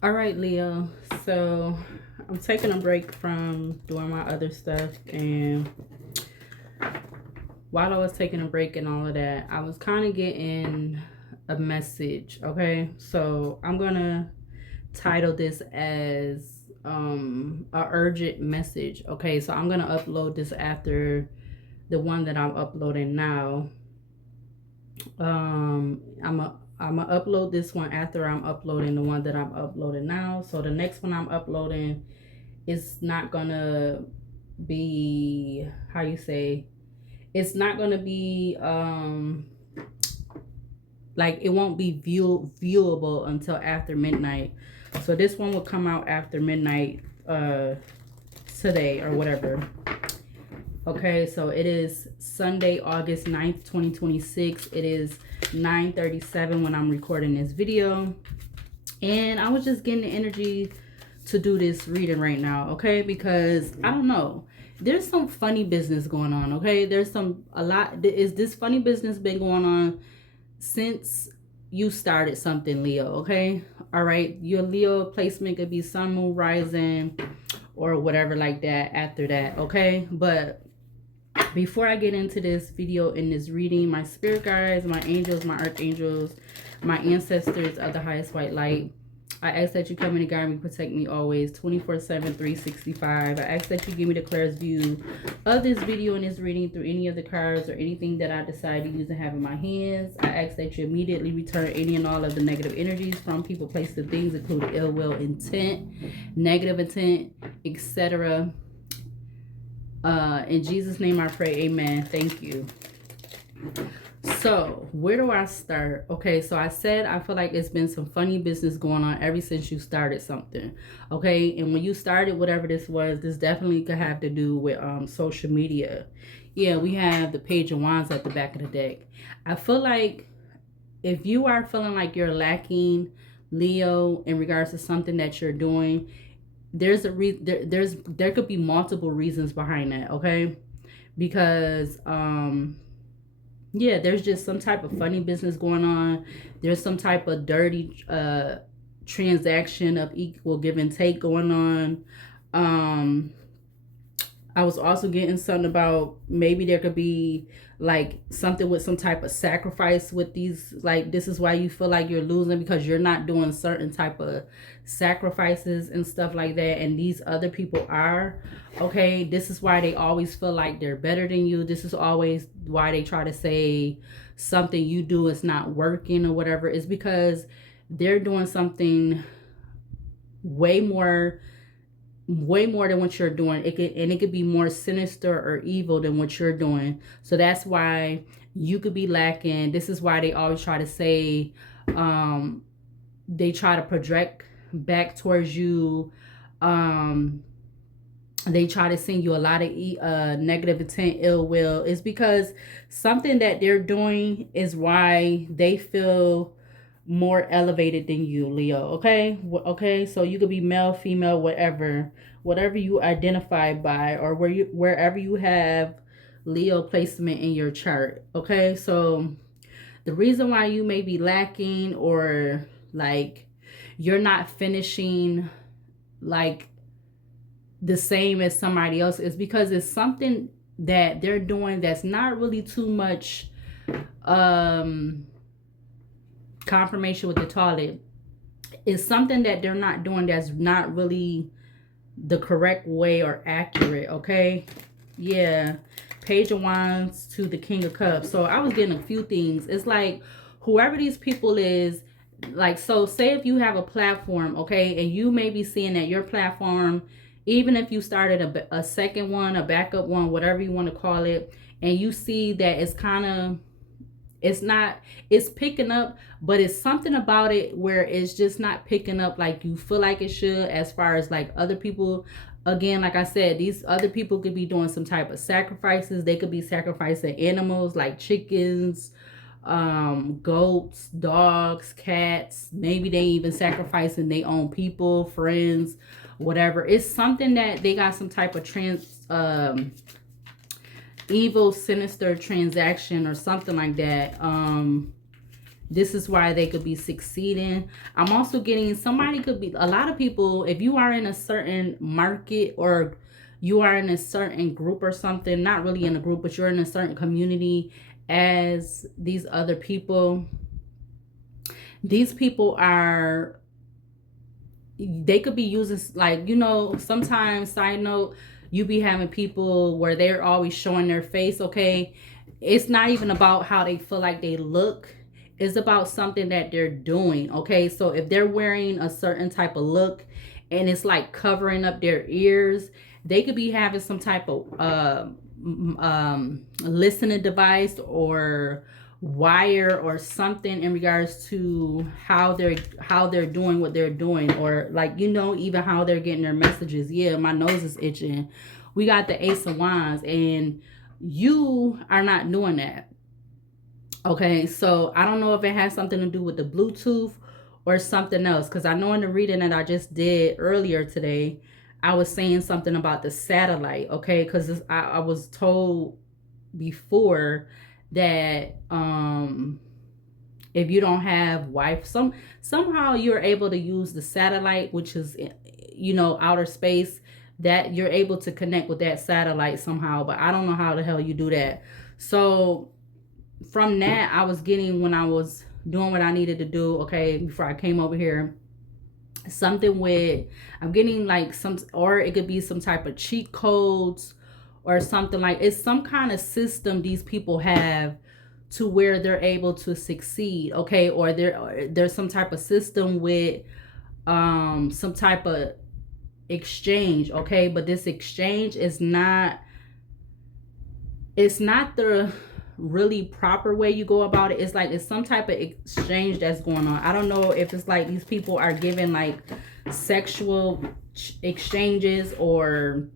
All right, Leo. So I'm taking a break from doing my other stuff. And while I was taking a break and all of that, I was kind of getting a message. Okay. So I'm going to title this as a urgent message. Okay. So I'm going to upload this after the one that I'm uploading now. I'm gonna upload this one after I'm uploading the one that I'm uploading now. So the next one I'm uploading is not gonna be, how you say, it's not gonna be like, it won't be viewable until after midnight. So this one will come out after midnight today or whatever. Okay, so it is Sunday, August 9th, 2026. It is 9:37 when I'm recording this video. And I was just getting the energy to do this reading right now, okay? Because I don't know. There's some funny business going on, okay? There's a lot. Is this funny business been going on since you started something, Leo, okay? All right. Your Leo placement could be sun, moon, rising, or whatever like that after that, okay? But before I get into this video in this reading, my spirit guides, my angels, my archangels, my ancestors of the highest white light, I ask that you come in and guide me, protect me always, 24/7, 365. I ask that you give me the clearest view of this video and this reading through any of the cards or anything that I decide to use and have in my hands. I ask that you immediately return any and all of the negative energies from people, places, and things, including ill will, intent, negative intent, etc. In Jesus' name I pray, amen. Thank you. So, where do I start? Okay, so I said I feel like it's been some funny business going on ever since you started something. Okay, and when you started whatever this was, this definitely could have to do with social media. Yeah, we have the Page of Wands at the back of the deck. I feel like if you are feeling like you're lacking, Leo, in regards to something that you're doing, there's there could be multiple reasons behind that, okay? Because yeah, there's just some type of funny business going on. There's some type of dirty transaction of equal give and take going on. I was also getting something about maybe there could be like something with some type of sacrifice with these, like this is why you feel like you're losing because you're not doing certain type of sacrifices and stuff like that, and these other people are. Okay, this is why they always feel like they're better than you. This is always why they try to say something you do is not working or whatever. It's because they're doing something way more than what you're doing. It could be more sinister or evil than what you're doing. So that's why you could be lacking. This is why they always try to say, they try to project back towards you. They try to send you a lot of negative intent, ill will. It's because something that they're doing is why they feel more elevated than you, Leo. Okay, okay. So you could be male, female, whatever you identify by, or wherever you have Leo placement in your chart. Okay, so the reason why you may be lacking, or like you're not finishing like the same as somebody else, is because it's something that they're doing that's not really too much confirmation with the toilet. Is something that they're not doing that's not really the correct way or accurate. Okay, yeah. Page of Wands to the King of Cups. So I was getting a few things. It's like whoever these people is, like, so say if you have a platform, okay, and you may be seeing that your platform, even if you started a second one, a backup one, whatever you want to call it, and you see that it's kind of, it's not, it's picking up, but it's something about it where it's just not picking up like you feel like it should, as far as like other people. Again, like I said, these other people could be doing some type of sacrifices. They could be sacrificing animals like chickens, goats, dogs, cats. Maybe they even sacrificing their own people, friends, whatever. It's something that they got some type of evil, sinister transaction or something like that. This is why they could be succeeding. I'm also getting somebody could be, a lot of people, if you are in a certain market or you are in a certain group or something, not really in a group, but you're in a certain community as these other people, these people are, they could be using, like, you know, sometimes, side note, you be having people where they're always showing their face, okay? It's not even about how they feel like they look. It's about something that they're doing, okay? So if they're wearing a certain type of look and it's like covering up their ears, they could be having some type of listening device or wire or something in regards to how they're doing what they're doing, or like, you know, even how they're getting their messages. Yeah, my nose is itching. We got the Ace of Wands, and you are not doing that. Okay, so I don't know if it has something to do with the Bluetooth or something else, because I know in the reading that I just did earlier today, I was saying something about the satellite. Okay, because I was told before that if you don't have Wi-Fi, somehow you're able to use the satellite, which is, you know, outer space, that you're able to connect with that satellite somehow, but I don't know how the hell you do that. So from that, I was getting, when I was doing what I needed to do, okay, before I came over here, something with, I'm getting like some, or it could be some type of cheat codes or something, like it's some kind of system these people have to where they're able to succeed, okay? Or there's some type of system with some type of exchange, okay? But this exchange is not, it's not the really proper way you go about it. It's like it's some type of exchange that's going on. I don't know if it's like these people are giving like sexual exchanges, or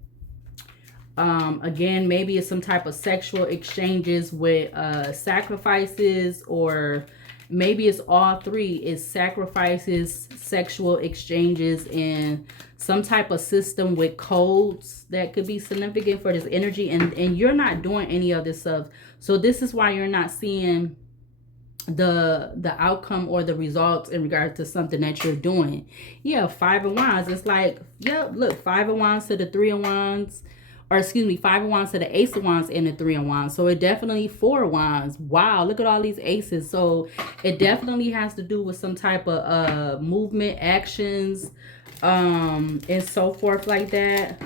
again, maybe it's some type of sexual exchanges with sacrifices, or maybe it's all three. It's sacrifices, sexual exchanges, and some type of system with codes that could be significant for this energy. And you're not doing any of this stuff. So this is why you're not seeing the outcome or the results in regards to something that you're doing. Yeah, 5 of Wands. It's like, yeah, look, 5 of Wands to the 3 of Wands. Or excuse me, 5 of Wands to the Ace of Wands and the 3 of Wands. So it definitely 4 of Wands. Wow, look at all these aces. So it definitely has to do with some type of movement, actions, and so forth like that.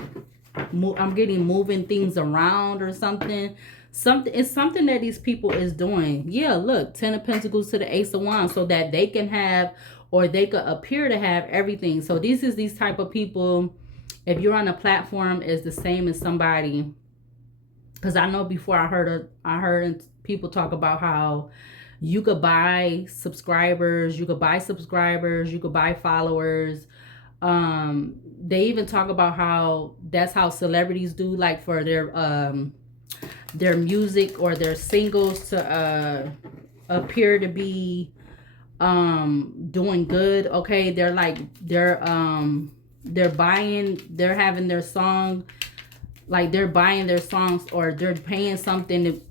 I'm getting moving things around or something. It's something that these people is doing. Yeah, look, 10 of Pentacles to the Ace of Wands, so that they can have, or they could appear to have everything. So these type of people, if you're on a platform, is the same as somebody, because I know before I heard people talk about how you could buy subscribers, you could buy followers. They even talk about how that's how celebrities do, like for their music or their singles to appear to be doing good. Okay, they're like they're having their song, like they're buying their songs, or they're paying something to,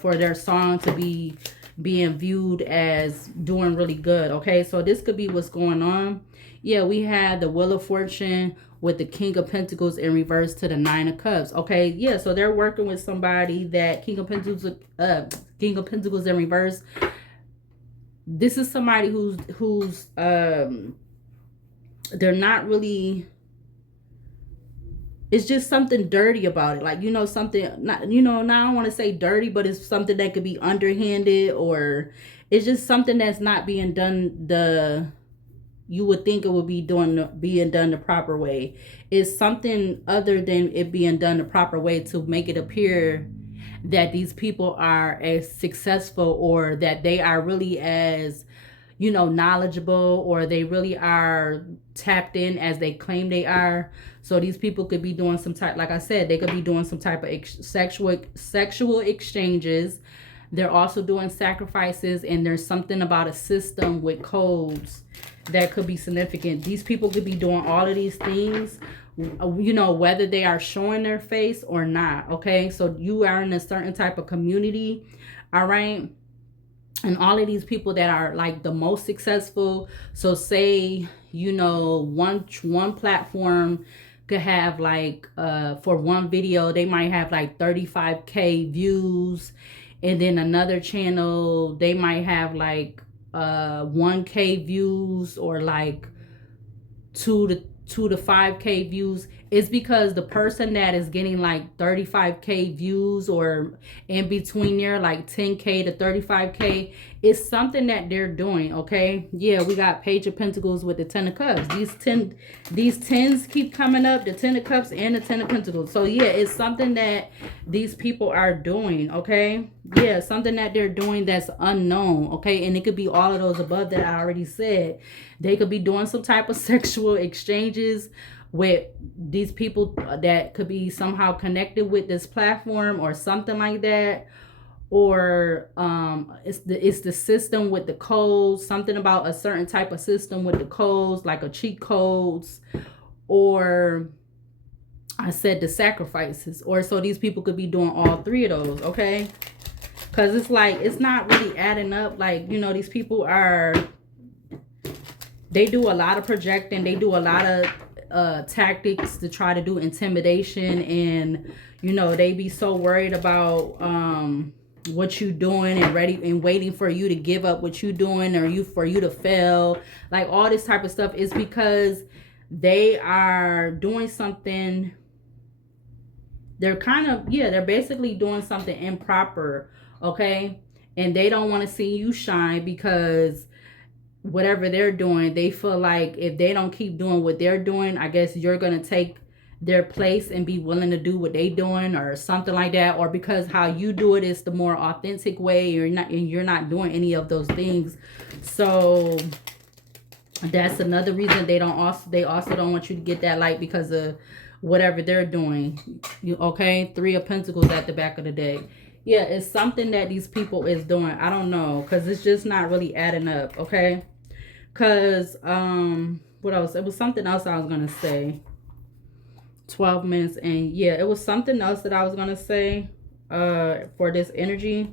for their song to be being viewed as doing really good. Okay, so this could be what's going on. Yeah, we had the Wheel of Fortune with the King of Pentacles in reverse to the 9 of Cups. Okay, yeah, so they're working with somebody that King of Pentacles in reverse. This is somebody who's they're not really, it's just something dirty about it. Like, you know, something, not, you know, now I don't want to say dirty, but it's something that could be underhanded, or it's just something that's not being done you would think it would be being done the proper way. It's something other than it being done the proper way to make it appear that these people are as successful, or that they are really as, you know, knowledgeable, or they really are tapped in as they claim they are. So these people could be doing some type, like I said, they could be doing some type of sexual exchanges. They're also doing sacrifices, and there's something about a system with codes that could be significant. These people could be doing all of these things, you know, whether they are showing their face or not. Okay, so you are in a certain type of community, all right? And all of these people that are like the most successful, so say, you know, one platform could have like for one video they might have like 35K views, and then another channel they might have like 1K views, or like 2 to 5K views. It's because the person that is getting like 35K views, or in between there like 10K to 35K, is something that they're doing. Okay, yeah, we got Page of Pentacles with the 10 of Cups. These tens keep coming up, the 10 of Cups and the 10 of Pentacles. So yeah, it's something that these people are doing. Okay, yeah, something that they're doing that's unknown. Okay, and it could be all of those above that I already said. They could be doing some type of sexual exchanges with these people that could be somehow connected with this platform or something like that. Or it's the system with the codes, something about a certain type of system with the codes, like a cheat codes. Or I said the sacrifices. Or so these people could be doing all three of those. Okay, because it's like it's not really adding up. Like, you know, these people are, they do a lot of projecting, they do a lot of tactics to try to do intimidation, and you know, they be so worried about what you doing, and ready and waiting for you to give up what you doing, or for you to fail. Like all this type of stuff is because they are doing something. They're kind of, yeah, they're basically doing something improper. Okay, and they don't want to see you shine, because whatever they're doing, they feel like if they don't keep doing what they're doing, I guess you're going to take their place and be willing to do what they doing, or something like that. Or because how you do it is the more authentic way, you're not doing any of those things. So that's another reason they also don't want you to get that light, because of whatever they're doing. Okay, 3 of Pentacles at the back of the deck. Yeah, it's something that these people is doing. I don't know, because it's just not really adding up. Okay, because what else? It was something else I was gonna say. 12 minutes, and yeah, it was something else that I was gonna say for this energy.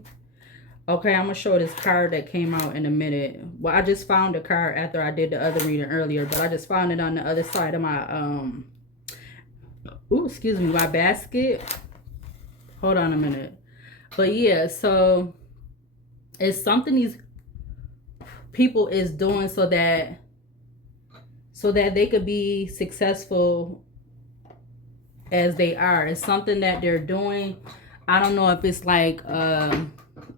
Okay, I'm gonna show this card that came out in a minute. Well, I just found a card after I did the other reading earlier, but I just found it on the other side of my my basket. Hold on a minute. But yeah, so it's something these people is doing so that they could be successful as they are. It's something that they're doing. I don't know if it's like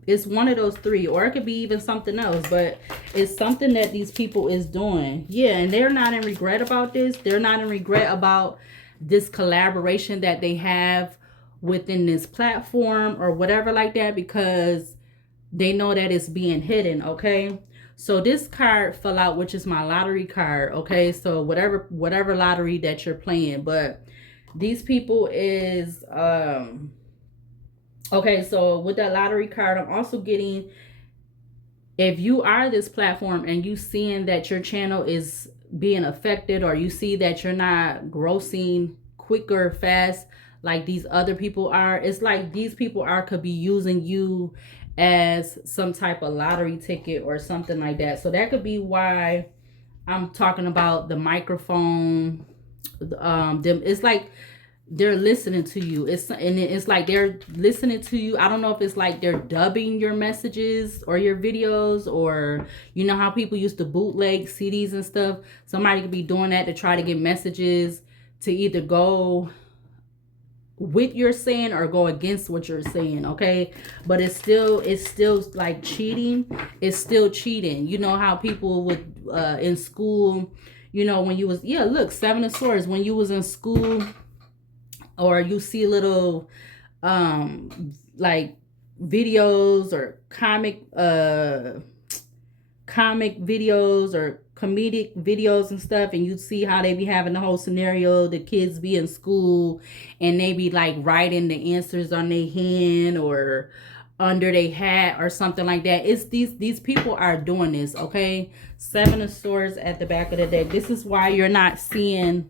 it's one of those three, or it could be even something else, but it's something that these people is doing. Yeah, and they're not in regret about this. They're not in regret about this collaboration that they have within this platform or whatever like that, because they know that it's being hidden. Okay, so this card fell out, which is my lottery card. Okay, so whatever lottery that you're playing, but these people is okay, so with that lottery card, I'm also getting, if you are this platform and you seeing that your channel is being affected, or you see that you're not grossing quicker, fast, like these other people are, it's like these people could be using you as some type of lottery ticket or something like that. So that could be why I'm talking about the microphone. It's like they're listening to you. It's like they're listening to you. I don't know if it's like they're dubbing your messages or your videos, or you know how people used to bootleg CDs and stuff. Somebody could be doing that to try to get messages to either go with your saying or go against what you're saying. Okay, but it's still like cheating. It's still cheating. You know how people would in school, you know, when you was, yeah, look, 7 of Swords, when you was in school, or you see little like videos or comic videos or comedic videos and stuff, and you see how they be having the whole scenario, the kids be in school and they be like writing the answers on their hand or under their hat or something like that. It's these people are doing this. Okay, 7 of Swords at the back of the deck. This is why you're not seeing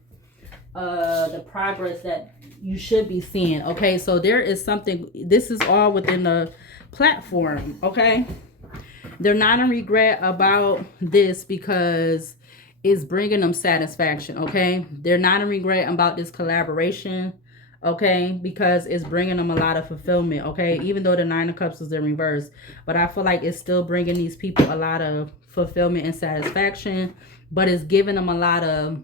the progress that you should be seeing. Okay, so there is something, this is all within the platform. Okay, They're not in regret about this because it's bringing them satisfaction, okay? They're not in regret about this collaboration, okay? Because it's bringing them a lot of fulfillment, okay? Even though the Nine of Cups is in reverse. But I feel like it's still bringing these people a lot of fulfillment and satisfaction. But it's giving them a lot of...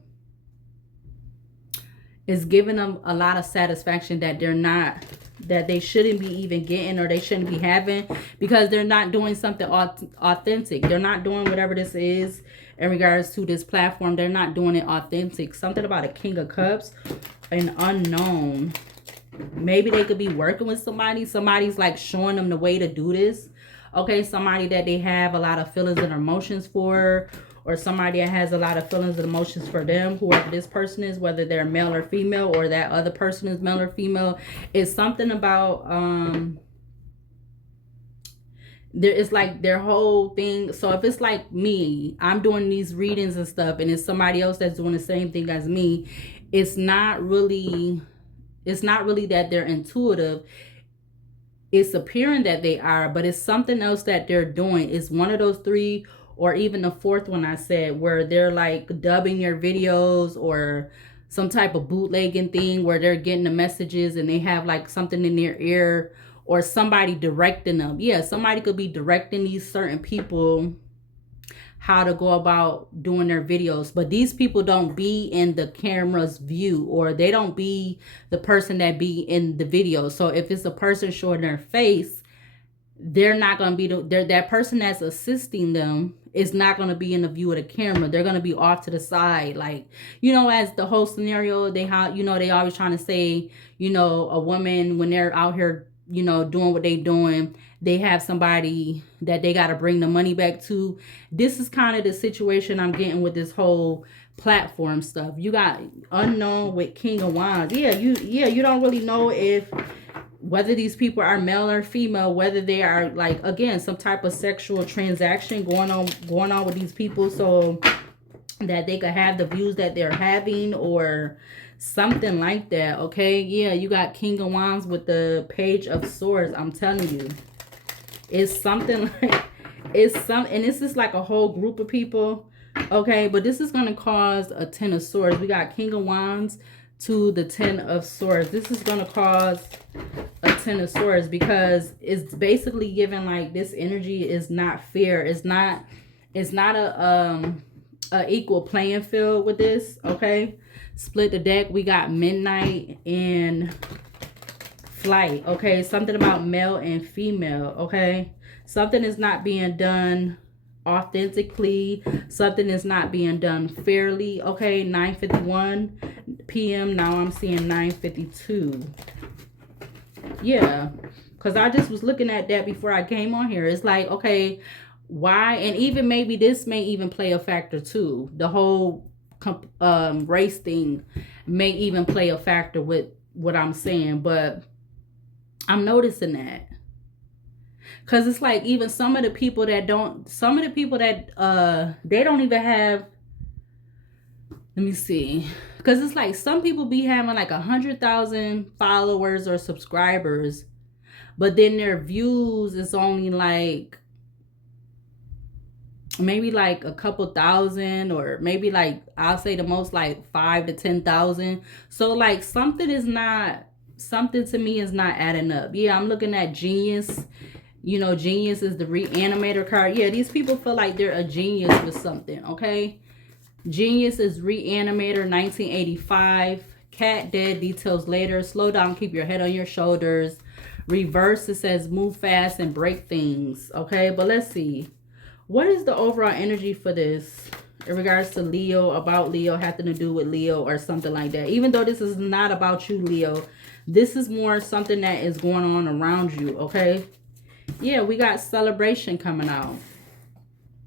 It's giving them a lot of satisfaction that they're not... that they shouldn't be even getting, or they shouldn't be having, because they're not doing something authentic. They're not doing whatever this is in regards to this platform. They're not doing it authentic. Something about a King of Cups, an unknown. Maybe they could be working with somebody. Somebody's like showing them the way to do this. Okay, somebody that they have a lot of feelings and emotions for, or somebody that has a lot of feelings and emotions for them, whoever this person is, whether they're male or female, or that other person is male or female. It's something about there is like their whole thing. So if it's like me, I'm doing these readings and stuff, and it's somebody else that's doing the same thing as me, it's not really that they're intuitive. It's appearing that they are, but it's something else that they're doing. It's one of those three, or even the fourth one I said, where they're like dubbing your videos, or some type of bootlegging thing where they're getting the messages and they have like something in their ear, or somebody directing them. Yeah, somebody could be directing these certain people how to go about doing their videos. But these people don't be in the camera's view, or they don't be the person that be in the video. So if it's a person showing their face, they're not going to be that person that's assisting them is not going to be in the view of the camera. They're going to be off to the side, like, you know, as the whole scenario, they have, you know, they always trying to say, you know, a woman, when they're out here, you know, doing what they doing, they have somebody that they got to bring the money back to. This is kind of the situation I'm getting with this whole platform stuff. You got unknown with King of Wands. You don't really know if whether these people are male or female, whether they are like, again, some type of sexual transaction going on with these people, so that they could have the views that they're having, or something like that. Okay, yeah, you got King of Wands with the Page of Swords. I'm telling you, it's something like, and this is like a whole group of people. Okay, but this is going to cause a Ten of Swords. We got King of Wands to the Ten of Swords. This is going to cause a Ten of Swords, because it's basically giving like this energy is not fair. It's not a equal playing field with this. Okay, split the deck. We got Midnight and Flight. Okay, something about male and female. Okay, something is not being done authentically. Something is not being done fairly. Okay, 9:51 p.m. Now I'm seeing 9:52. Yeah, because I just was looking at that before I came on here. It's like, okay, why? And even maybe this may even play a factor too. The whole race thing may even play a factor with what I'm saying, but I'm noticing that. Because it's like, even some of the people that they don't even have, let me see. Because it's like some people be having like 100,000 followers or subscribers, but then their views is only like, maybe like a couple thousand, or maybe like, I'll say the most like 5 to 10,000. So like something to me is not adding up. Yeah, I'm looking at Genius. You know, Genius is the Reanimator card. Yeah, these people feel like they're a genius with something, okay? Genius is Reanimator, 1985. Cat dead, details later. Slow down, keep your head on your shoulders. Reverse, it says move fast and break things, okay? But let's see. What is the overall energy for this in regards to Leo, about Leo, having to do with Leo or something like that? Even though this is not about you, Leo, this is more something that is going on around you, okay? Yeah, we got celebration coming out.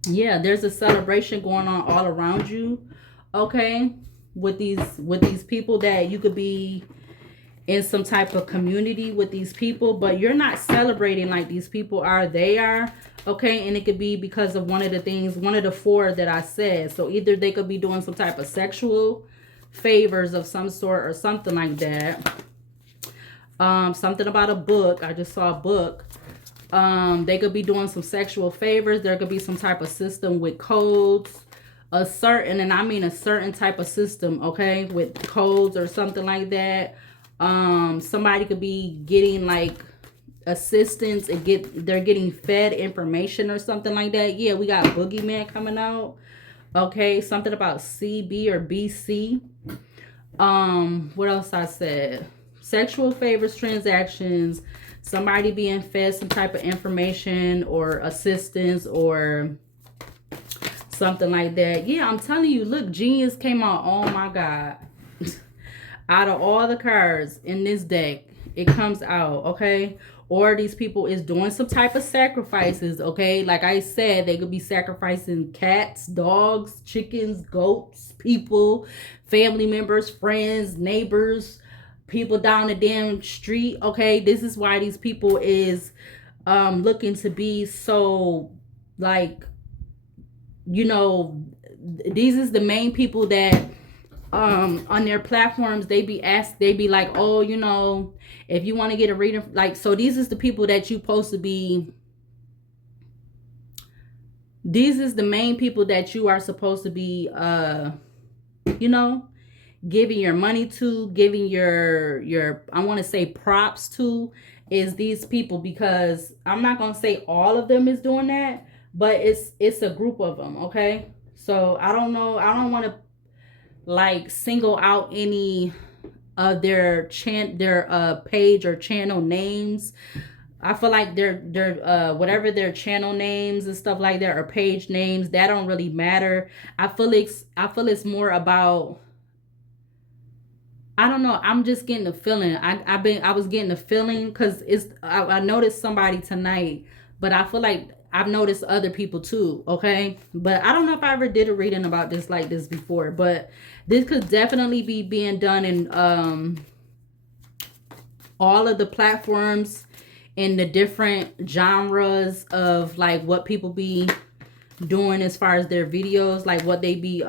Yeah, there's a celebration going on all around you, okay? With these people, that you could be in some type of community with these people, but you're not celebrating like these people are. They are, okay? And it could be because of one of the four that I said. So either they could be doing some type of sexual favors of some sort, or something like that. Something about a book. I just saw a book. They could be doing some sexual favors. There could be some type of system with codes, a certain, and I mean a certain type of system, okay, with codes or something like that. Somebody could be getting like assistance and they're getting fed information or something like that. Yeah, we got boogeyman coming out. Okay, something about CB or BC. What else I said? Sexual favors, transactions, somebody being fed some type of information or assistance or something like that. Yeah, I'm telling you, look, genius came out. Oh my God. Out of all the cards in this deck, it comes out, okay? Or these people is doing some type of sacrifices, okay? Like I said, they could be sacrificing cats, dogs, chickens, goats, people, family members, friends, neighbors, people down the damn street, okay? This is why these people is looking to be so, like, you know, these is the main people that on their platforms they be like, oh, you know, if you want to get a reading, like, so these is the people that you supposed to be, these is the main people that you are supposed to be you know, giving your money to, giving your I want to say props to, is these people, because I'm not gonna say all of them is doing that, but it's a group of them, okay? So I don't know, I don't want to like single out any of their page or channel names. I feel like their whatever their channel names and stuff like that or page names, that don't really matter. I feel it's more about, I don't know, I'm just getting the feeling. I was getting the feeling because I noticed somebody tonight, but I feel like I've noticed other people too, okay? But I don't know if I ever did a reading about this like this before, but this could definitely be being done in all of the platforms, in the different genres of like what people be doing as far as their videos, like what they be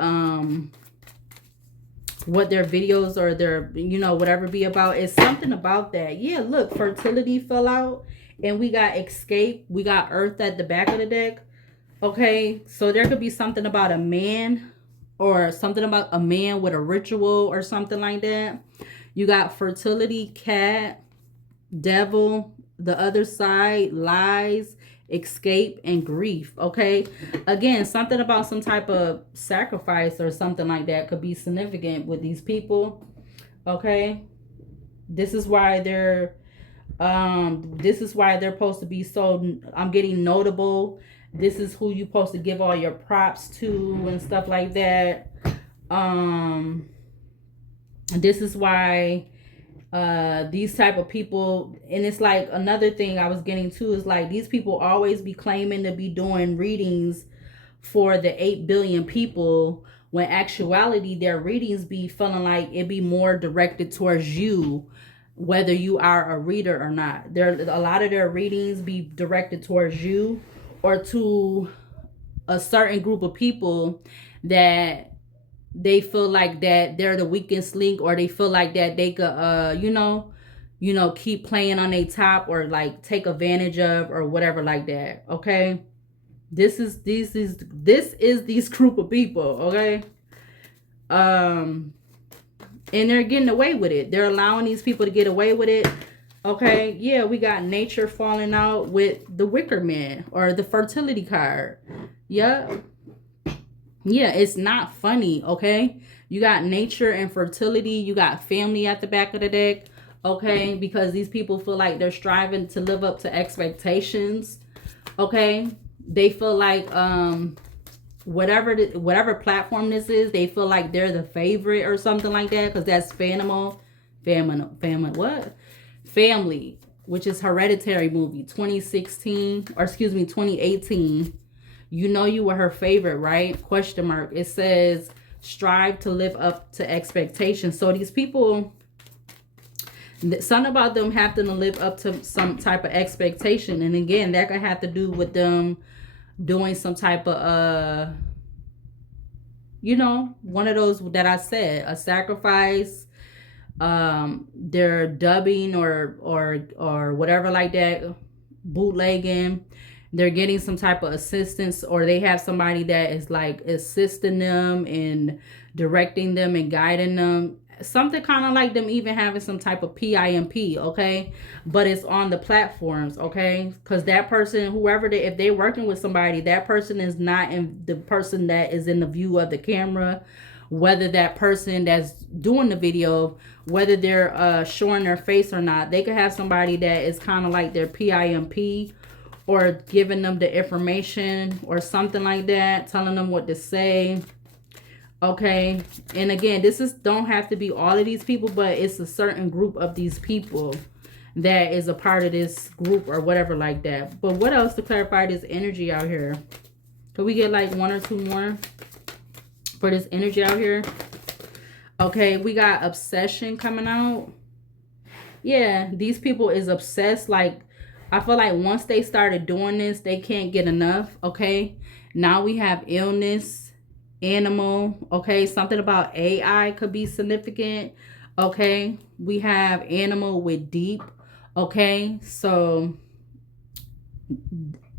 what their videos or their, you know, whatever be about. It's something about that. Yeah, look, fertility fell out. And we got escape. We got earth at the back of the deck. Okay, so there could be something about a man, or something about a man with a ritual or something like that. You got fertility, cat, devil, the other side, lies, escape, and grief. Okay, again, something about some type of sacrifice or something like that could be significant with these people. Okay, this is why they're supposed to be so, I'm getting notable. This is who you're supposed to give all your props to and stuff like that. This is why these type of people, and it's like another thing I was getting to is like these people always be claiming to be doing readings for the 8 billion people, when actuality their readings be feeling like it be more directed towards you, whether you are a reader or not. There, a lot of their readings be directed towards you or to a certain group of people that they feel like that they're the weakest link, or they feel like that they could you know, keep playing on their top or like take advantage of or whatever like that. Okay, this is these group of people. Okay, and they're getting away with it. They're allowing these people to get away with it. Okay, yeah, we got nature falling out with the Wicker Man or the fertility card. Yeah. Yeah, it's not funny, okay? You got nature and fertility. You got family at the back of the deck, okay? Because these people feel like they're striving to live up to expectations, okay? They feel like whatever platform this is, they feel like they're the favorite or something like that, because that's family, which is Hereditary movie 2016, or excuse me, 2018. You know you were her favorite, right? Question mark. It says strive to live up to expectations. So these people, something about them have to live up to some type of expectation. And again, that could have to do with them doing some type of you know, one of those that I said, a sacrifice, they're dubbing or whatever like that. bootlegging. They're getting some type of assistance, or they have somebody that is like assisting them and directing them and guiding them. Something kind of like them even having some type of PIMP, okay? But it's on the platforms, okay? Because that person, whoever they, if they're working with somebody, that person is not in the person that is in the view of the camera. Whether that person that's doing the video, whether they're showing their face or not, they could have somebody that is kind of like their PIMP, or giving them the information or something like that, telling them what to say. Okay, and again, this is don't have to be all of these people, but it's a certain group of these people that is a part of this group or whatever like that. But what else to clarify this energy out here? Could we get like one or two more for this energy out here? Okay, we got obsession coming out. Yeah, these people is obsessed. Like, I feel like once they started doing this, they can't get enough. Okay, now we have illness, animal. Okay, something about AI could be significant. Okay, we have animal with deep. Okay, so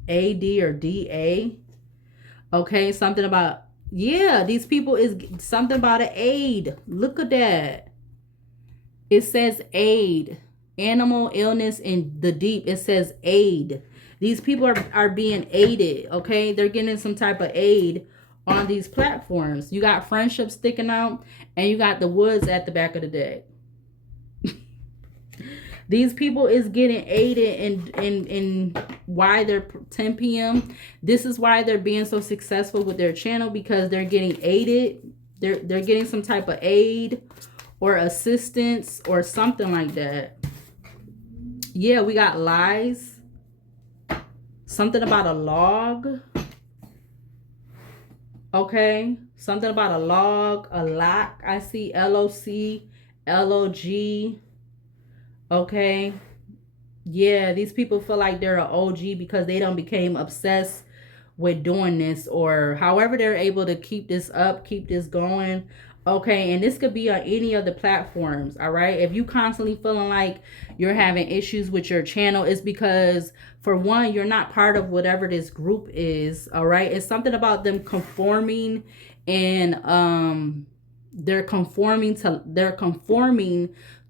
AD or DA. Okay, something about, yeah, these people is something about an aid. Look at that. It says aid. Animal, illness, and the deep. It says aid. These people are being aided, okay? They're getting some type of aid on these platforms. You got friendship sticking out, and you got the woods at the back of the deck. These people is getting aided in why they're 10 p.m. This is why they're being so successful with their channel, because they're getting aided. They're getting some type of aid or assistance or something like that. Yeah, we got lies. Something about a log. Okay. Something about a log, a lock. I see LOC, LOG. Okay. Yeah, these people feel like they're an OG because they done became obsessed with doing this, or however they're able to keep this up, keep this going. Okay, and this could be on any of the platforms. All right, if you constantly feeling like you're having issues with your channel, it's because, for one, you're not part of whatever this group is. All right, it's something about them conforming, and they're conforming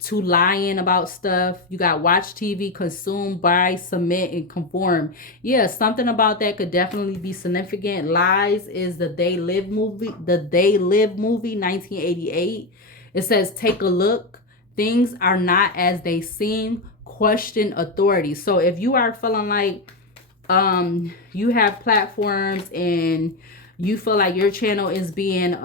to lying about stuff. You got watch TV, consume, buy, submit, and conform. Yeah, something about that could definitely be significant. Lies is the They Live movie, 1988. It says, take a look. Things are not as they seem. Question authority. So if you are feeling like you have platforms and you feel like your channel is being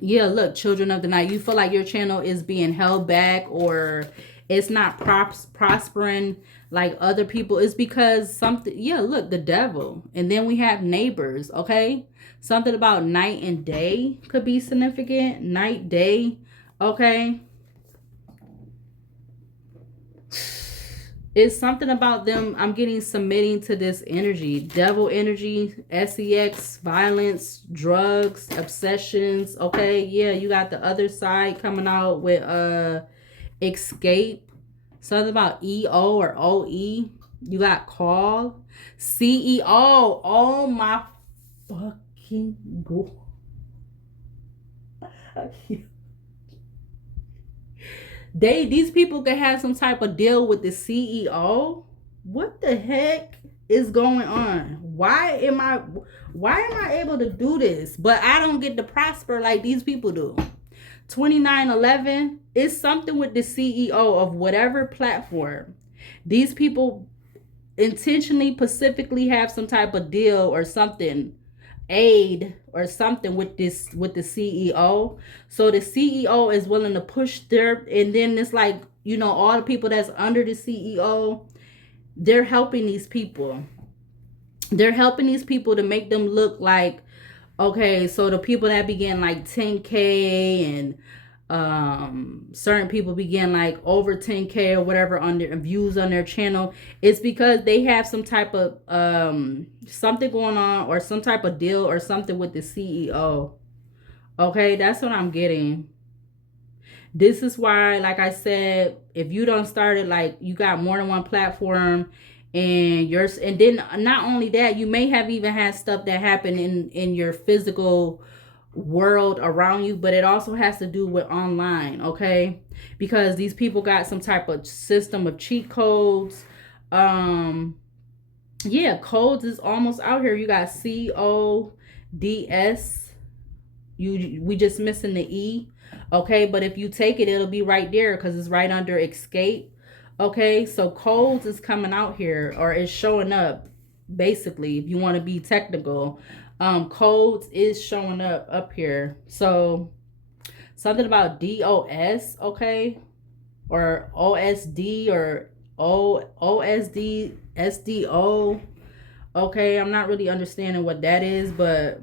yeah, look, children of the night, you feel like your channel is being held back, or it's not prospering like other people, it's because something, yeah, look, the devil. And then we have neighbors. Okay, something about night and day could be significant. Night, day. Okay, it's something about them, I'm getting, submitting to this energy. Devil energy, sex, violence, drugs, obsessions. Okay, yeah, you got the other side coming out with escape. Something about EO or OE. You got call. CEO. Oh my fucking god. These people could have some type of deal with the CEO. What the heck is going on? Why am I able to do this, but I don't get to prosper like these people do? 2911 is something with the CEO of whatever platform. These people intentionally, specifically have some type of deal or something, aid or something with the CEO. So the CEO is willing to push their, and then it's like, you know, all the people that's under the CEO, they're helping these people. They're helping these people to make them look like, okay, so the people that begin like 10K and certain people begin like over 10K or whatever on their views on their channel, it's because they have some type of something going on, or some type of deal or something with the CEO. Okay, that's what I'm getting. This is why, like I said, if you don't start it, like you got more than one platform, and yours, and then not only that, you may have even had stuff that happened in your physical world around you, but it also has to do with online, okay? Because these people got some type of system of cheat codes. Yeah, codes is almost out here. You got CODS. We just missing the E. Okay, but if you take it, it'll be right there because it's right under escape. Okay, so codes is coming out here, or it's showing up. Basically, if you want to be technical, codes is showing up here. So something about DOS, okay, or OSD, or OSD SDO. Okay, I'm not really understanding what that is, but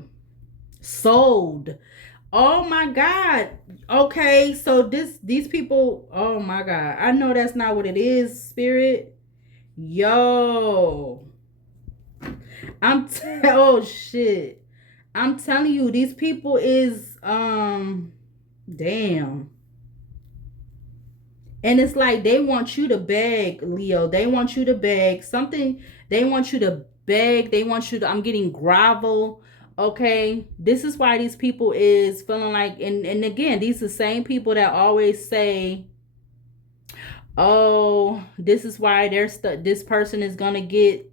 sold. Oh my God. Okay, so these people, oh my God. I know that's not what it is, Spirit. Yo. Oh shit. I'm telling you, these people is damn. And it's like they want you to beg, Leo. They want you to beg something. They want you to beg. They want you to, I'm getting grovel. Okay. This is why these people is feeling like, and again, these are the same people that always say, oh, this is why this person is gonna get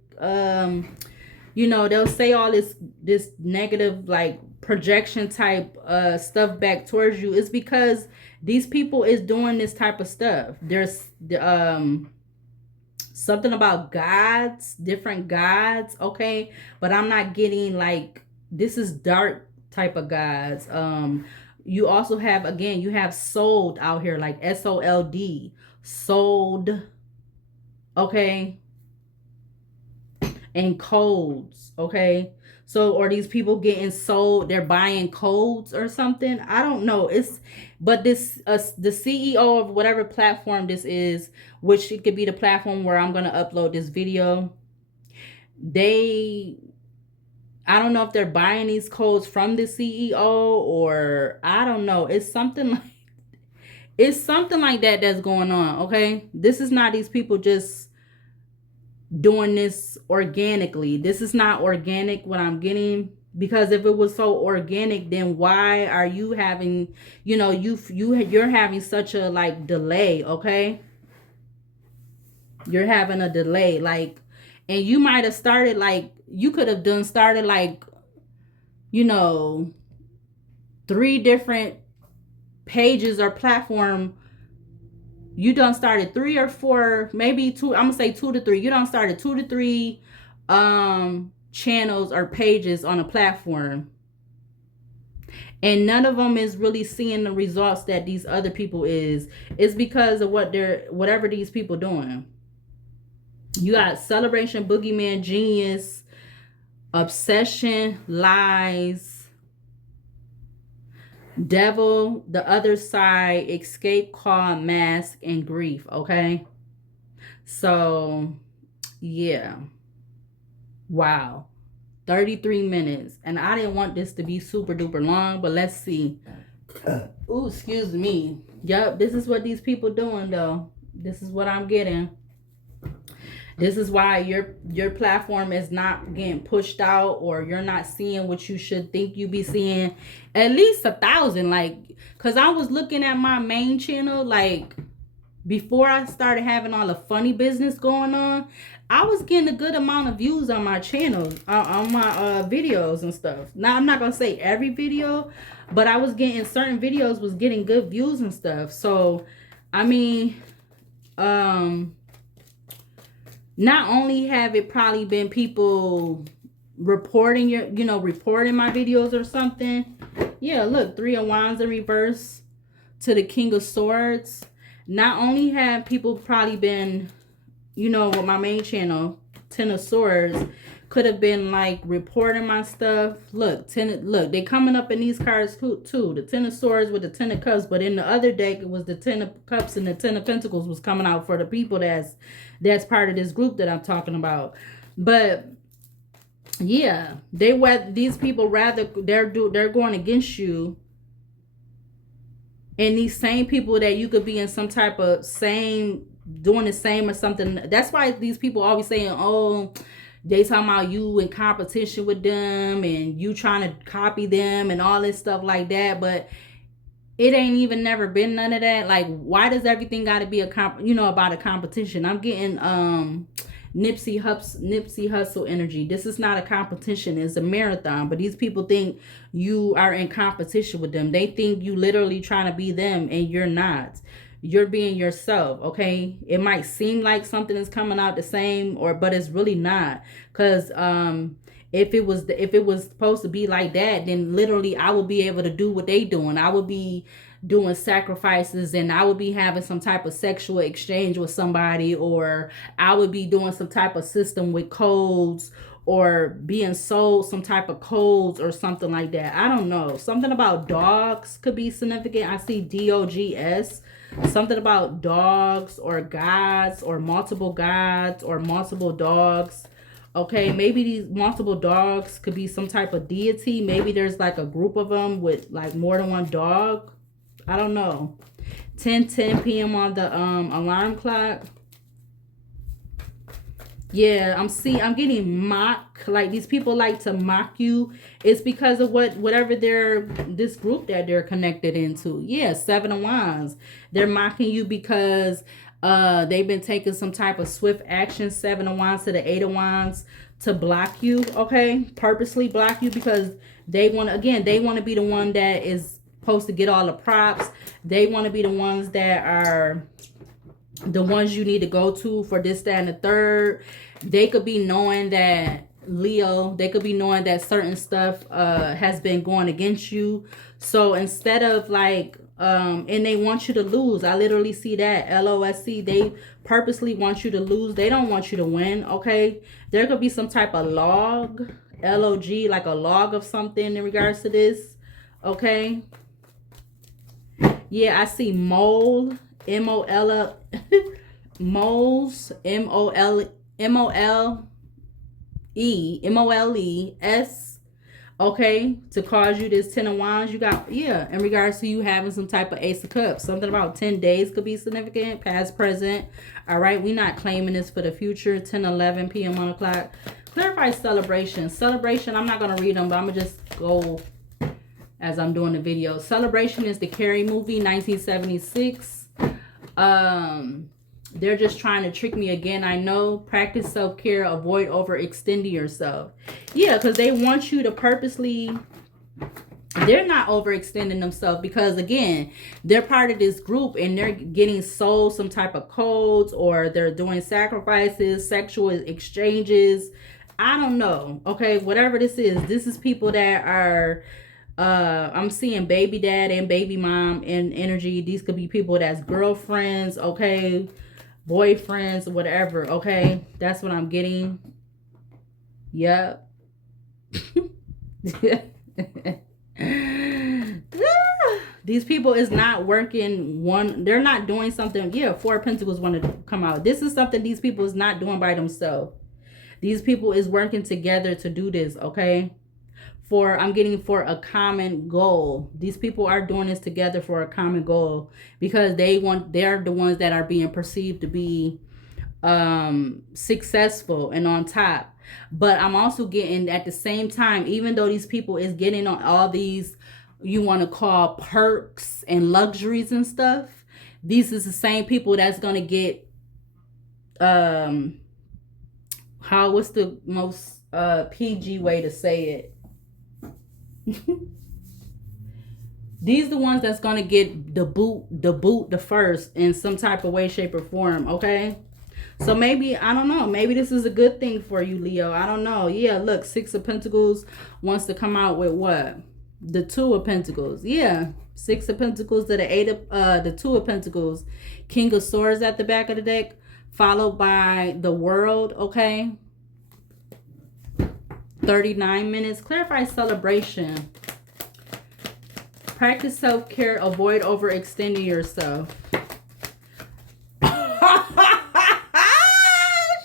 they'll say all this negative, like, projection type stuff back towards you. It's because these people is doing this type of stuff. There's something about gods, different gods, okay? But I'm not getting, like, this is dark type of gods. You also have, again, you have sold out here, like SOLD, sold, okay? And codes, okay? So, or these people getting sold, they're buying codes or something. I don't know. But this the CEO of whatever platform this is, which it could be the platform where I'm gonna upload this video. I don't know if they're buying these codes from the CEO, or I don't know. It's something like that that's going on, okay? This is not these people just doing this organically. This is not organic, what I'm getting, because if it was so organic, then why are you having, you're having such a, like, delay, okay? You're having a delay, like, and you might have started, like, you could have started, like, 3 different pages or platform. You done started 3 or 4, maybe 2. I'm gonna say 2 to 3. You done started 2 to 3 channels or pages on a platform, and none of them is really seeing the results that these other people is. It's because of whatever these people doing. You got celebration, boogeyman, genius, obsession, lies, devil, the other side, escape, call, mask, and grief, okay? So yeah, wow, 33 minutes, and I didn't want this to be super duper long, but let's see. Ooh, excuse me. Yep, this is what these people doing, though. This is what I'm getting. This is why your platform is not getting pushed out, or you're not seeing what you should think you be seeing. At least 1,000, like, because I was looking at my main channel, like, before I started having all the funny business going on, I was getting a good amount of views on my channel, on my videos and stuff. Now, I'm not going to say every video, but I was getting, certain videos was getting good views and stuff. So, I mean, not only have it probably been people reporting reporting my videos or something. Yeah, look, 3 of Wands in reverse to the King of Swords. Not only have people probably been, with my main channel, 10 of Swords, could have been, like, reporting my stuff. Look, they coming up in these cards too. The 10 of Swords with the 10 of Cups, but in the other deck it was the 10 of Cups, and the 10 of Pentacles was coming out for the people that's part of this group that I'm talking about. But yeah, these people, rather they're going against you And these same people that you could be in some type of same, doing the same or something. That's why these people always saying, oh, they talking about you in competition with them and you trying to copy them and all this stuff like that. But it ain't even never been none of that. Like, why does everything got to be about a competition? I'm getting Nipsey Hustle energy. This is not a competition, it's a marathon. But these people think you are in competition with them. They think you literally trying to be them, and you're not. You're being yourself. Okay, it might seem like something is coming out the same, but it's really not. Because if it was supposed to be like that, then literally I would be able to do what they doing. I would be doing sacrifices, and I would be having some type of sexual exchange with somebody, or I would be doing some type of system with codes, or being sold some type of codes or something like that. I don't know. Something about dogs could be significant. I see DOGS. Something about dogs or gods or multiple dogs. Okay, maybe these multiple dogs could be some type of deity. Maybe there's like a group of them with like more than one dog. I don't know. 10 p.m. on the alarm clock. Yeah, I'm getting mock. Like, these people like to mock you. It's because of whatever this group that they're connected into. Yeah, 7 of Wands. They're mocking you because they've been taking some type of swift action. 7 of Wands to the 8 of Wands to block you. Okay, purposely block you because they want to be the one that is supposed to get all the props. They want to be the ones that are the ones you need to go to for this, that, and the third. They could be knowing that, Leo, they could be knowing that certain stuff has been going against you. So instead of like, and they want you to lose. I literally see that. LOSC, they purposely want you to lose. They don't want you to win, okay? There could be some type of log, LOG, like a log of something in regards to this, okay? Yeah, I see mole, MOL, moles, MOLES, okay, to cause you this 10 of Wands. You got, yeah, in regards to you having some type of Ace of Cups. Something about 10 days could be significant, past, present. All right, we're not claiming this for the future. 10:11 p.m. 1 o'clock. Clarify celebration. Celebration, I'm not going to read them, but I'm going to just go as I'm doing the video. Celebration is the Carrie movie, 1976. They're just trying to trick me again. I know. Practice self-care. Avoid overextending yourself. Yeah, because they want you to purposely... They're not overextending themselves because, again, they're part of this group and they're getting sold some type of codes, or they're doing sacrifices, sexual exchanges. I don't know. Okay, whatever this is people that are... I'm seeing baby dad and baby mom in energy. These could be people that's girlfriends, okay, boyfriends, whatever, okay? That's what I'm getting. Yep. These people is not working they're not doing something. Yeah, 4 of Pentacles want to come out. This is something these people is not doing by themselves. These people is working together to do this, okay? I'm getting for a common goal. These people are doing this together for a common goal because they're the ones that are being perceived to be successful and on top. But I'm also getting at the same time, even though these people is getting on all these, you want to call perks and luxuries and stuff, these is the same people that's going to get what's the most PG way to say it? These the ones that's gonna get the boot the first in some type of way, shape, or form, okay? So maybe, I don't know, maybe this is a good thing for you, Leo. I don't know. Yeah, look, 6 of Pentacles wants to come out with what? The 2 of Pentacles. Yeah, 6 of Pentacles to the 2 of Pentacles. King of Swords at the back of the deck, followed by the World, okay? 39 minutes. Clarify celebration. Practice self-care. Avoid overextending yourself.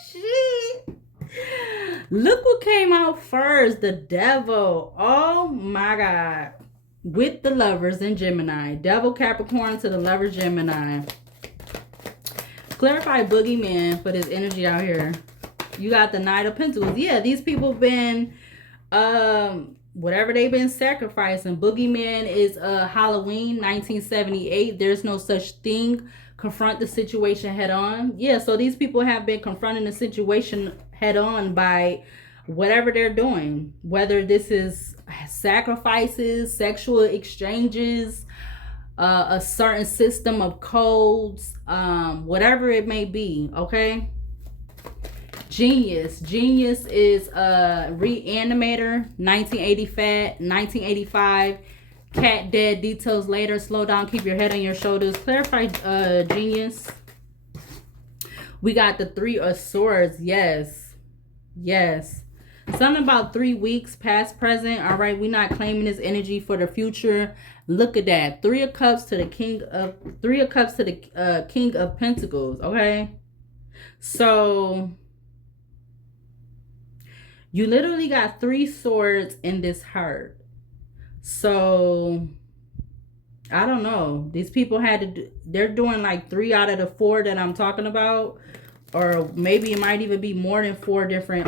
Shit. Look what came out first. The Devil. Oh my God. with the lovers in Gemini. Devil Capricorn to the lovers Gemini. Clarify boogeyman for this energy out here. You got the Knight of Pentacles. Yeah, these people been whatever they've been sacrificing. Boogeyman is Halloween 1978. There's no such thing. Confront the situation head on. Yeah, so these people have been confronting the situation head on by whatever they're doing, whether this is sacrifices, sexual exchanges, a certain system of codes, whatever it may be. Okay. Genius is a reanimator. 1985. Cat dead, details later. Slow down, keep your head on your shoulders. Clarify genius. We got the Three of Swords. Yes, something about 3 weeks past, present. All right, we're not claiming this energy for the future. Look at that. Three of Cups to the King of King of Pentacles. Okay, so you literally got 3 swords in this heart. So I don't know. These people had to do, they're doing like 3 out of the 4 that I'm talking about. Or maybe it might even be more than 4 different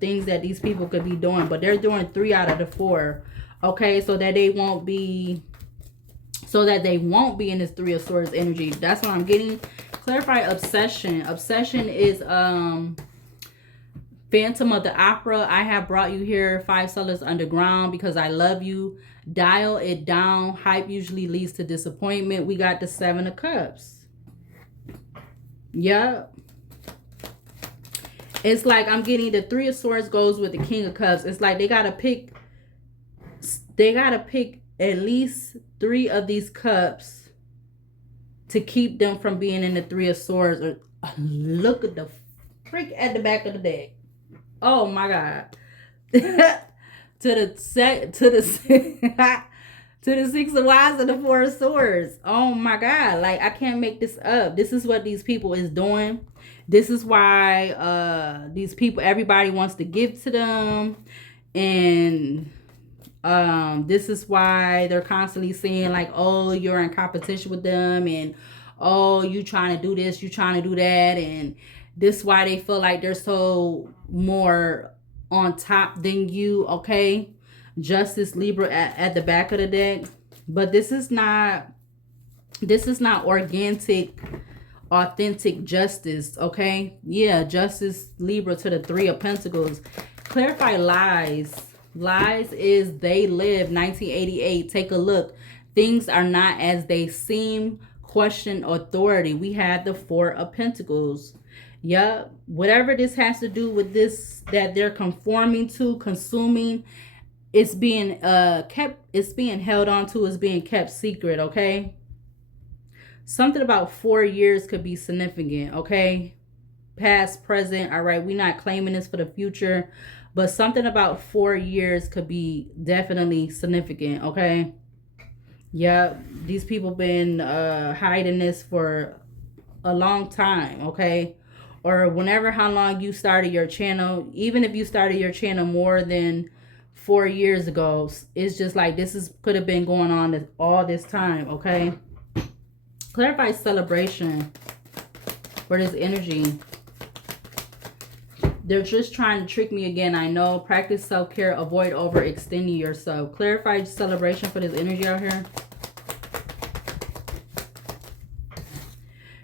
things that these people could be doing. But they're doing 3 out of the 4. Okay, so that they won't be in this Three of Swords energy. That's what I'm getting. Clarify obsession. Obsession is Phantom of the Opera. I have brought you here 5 Sellers Underground because I love you. Dial it down. Hype usually leads to disappointment. We got the 7 of Cups. Yep. It's like I'm getting the 3 of Swords goes with the King of Cups. It's like they gotta pick at least 3 of these cups to keep them from being in the 3 of Swords. Or look at the freak at the back of the deck. Oh my God. to the 6 of Wands and the 4 of Swords. Oh my God. Like, I can't make this up. This is what these people is doing. This is why these people, everybody wants to give to them. And this is why they're constantly saying like, oh, you're in competition with them. And oh, you trying to do this, you trying to do that. And this is why they feel like they're so more on top than you. Okay. Justice, Libra at the back of the deck. But this is not authentic justice. Okay. Yeah. Justice, Libra to the 3 of Pentacles. Clarify lies. Lies is they live 1988. Take a look. Things are not as they seem. Question authority. We have the 4 of Pentacles. Yep. Whatever this has to do with this that they're conforming to, consuming, it's being held on to, it's being kept secret. Okay. Something about 4 years could be significant. Okay. Past, present. All right. We're not claiming this for the future, but something about 4 years could be definitely significant. Okay. Yep. These people been hiding this for a long time. Okay. Or whenever, how long you started your channel, even if you started your channel more than 4 years ago, it's just like this could have been going on all this time. Okay. Clarify celebration for this energy. They're just trying to trick me again. I know. Practice self-care. Avoid overextending yourself. Clarify celebration for this energy out here.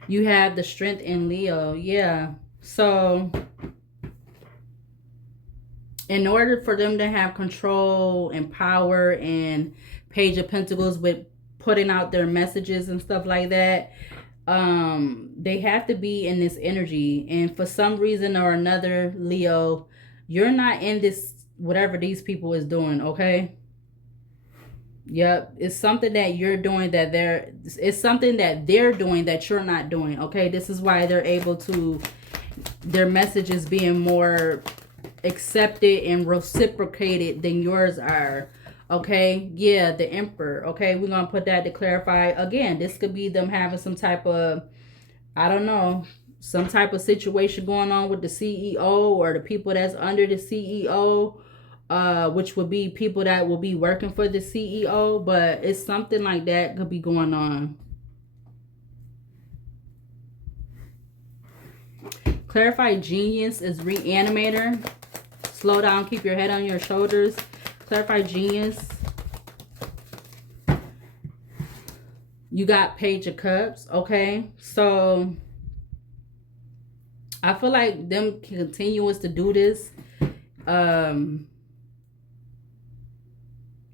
You have the Strength in Leo. Yeah. So in order for them to have control and power and Page of Pentacles with putting out their messages and stuff like that, they have to be in this energy. And for some reason or another, Leo, you're not in this, whatever these people is doing. Okay. Yep. It's something that you're doing it's something that they're doing that you're not doing. Okay. This is why they're able to, their messages being more accepted and reciprocated than yours are. Okay. Yeah. The Emperor. Okay. We're going to put that to clarify. Again, this could be them having some type of, I don't know, some type of situation going on with the CEO or the people that's under the CEO. which would be people that will be working for the CEO, but it's something like that could be going on. Clarified genius is reanimator. Slow down, keep your head on your shoulders. Clarified genius. You got Page of Cups, okay? So I feel like them continuous to do this.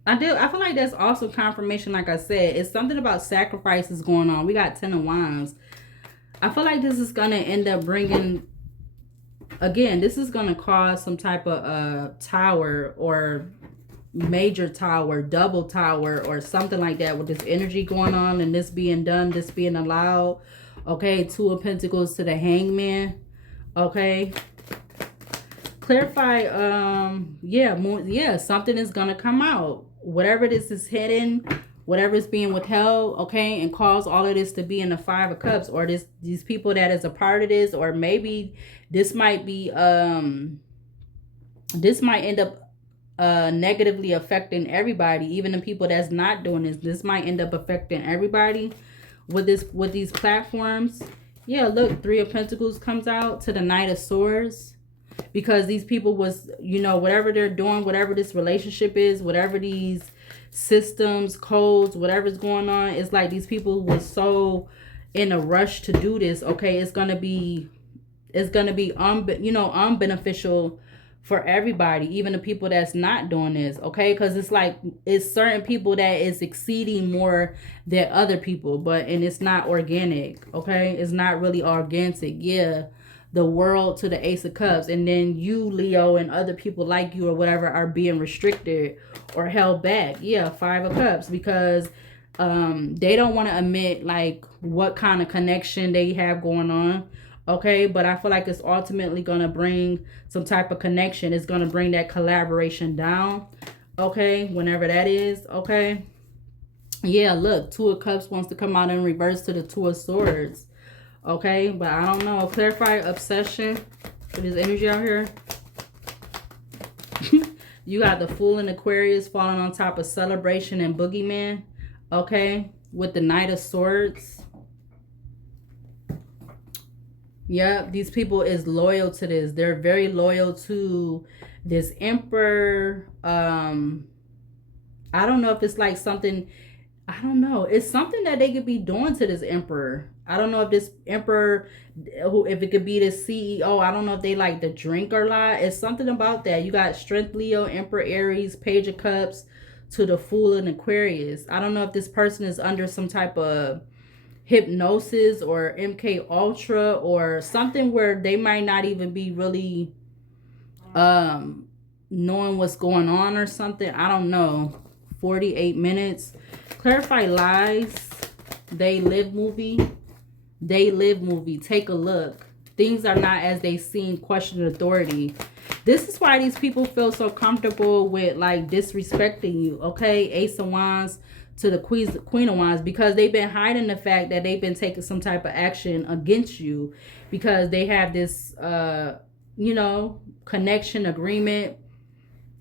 I feel like that's also confirmation, like I said. It's something about sacrifices going on. We got 10 of Wands. I feel like this is going to end up bringing, again, this is going to cause some type of tower or major tower, double tower, or something like that with this energy going on and this being done, this being allowed. Okay, Two of Pentacles to the Hangman. Okay. Clarify, something is going to come out. Whatever this is hidden, whatever is being withheld, okay, and cause all of this to be in the Five of Cups, or these people that is a part of this, or maybe this might be, this might end up negatively affecting everybody, even the people that's not doing this. This might end up affecting everybody with these platforms. Yeah, look, Three of Pentacles comes out to the Knight of Swords. Because these people was, you know, whatever they're doing, whatever this relationship is, whatever these systems, codes, whatever's going on, it's like these people was so in a rush to do this. Okay, it's gonna be unbeneficial for everybody, even the people that's not doing this. Okay, because it's like it's certain people that is exceeding more than other people, and it's not organic. Okay, it's not really organic. Yeah. The world to the Ace of Cups, and then you, Leo, and other people like you or whatever are being restricted or held back. Yeah, Five of Cups, because they don't want to admit like what kind of connection they have going on. Okay, but I feel like it's ultimately going to bring some type of connection. It's going to bring that collaboration down. Okay, whenever that is. Okay, yeah, look, Two of Cups wants to come out in reverse to the Two of Swords. Okay, but I don't know. Clarify obsession for this energy out here. You got the Fool and Aquarius falling on top of Celebration and Boogeyman. Okay, with the Knight of Swords. Yep, these people is loyal to this. They're very loyal to this Emperor. I don't know if it's like something... I don't know. It's something that they could be doing to this Emperor. I don't know if this Emperor, if it could be the CEO. I don't know if they like to drink or lie. It's something about that. You got Strength, Leo, Emperor, Aries, Page of Cups to the Fool and Aquarius. I don't know if this person is under some type of hypnosis or MK Ultra or something where they might not even be really knowing what's going on or something. I don't know. 48 minutes. Clarify lies. They live movie. They live movie. Take a look. Things are not as they seem. Question authority. This is why these people feel so comfortable with like disrespecting you. Okay, Ace of Wands to the Queen of Wands, because they've been hiding the fact that they've been taking some type of action against you, because they have this connection, agreement,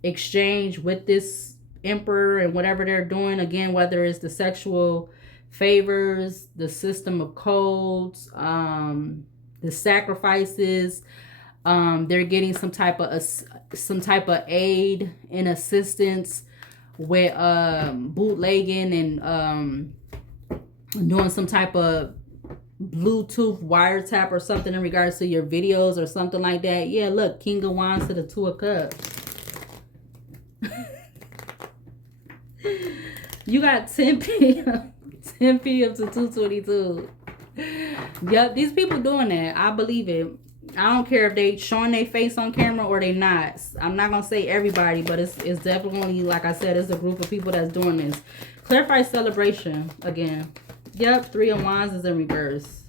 exchange with this Emperor and whatever they're doing. Again, whether it's the sexual favors, the system of codes, the sacrifices, they're getting some type of aid and assistance with bootlegging and doing some type of Bluetooth wiretap or something in regards to your videos or something like that. Yeah, look, King of Wands to the Two of Cups. You got 10 p.m. 10 p.m. to 2:22. Yep, these people doing that. I believe it. I don't care if they showing their face on camera or they not. I'm not going to say everybody, but it's definitely, like I said, it's a group of people that's doing this. Clarify celebration again. Yep, Three of Wands is in reverse.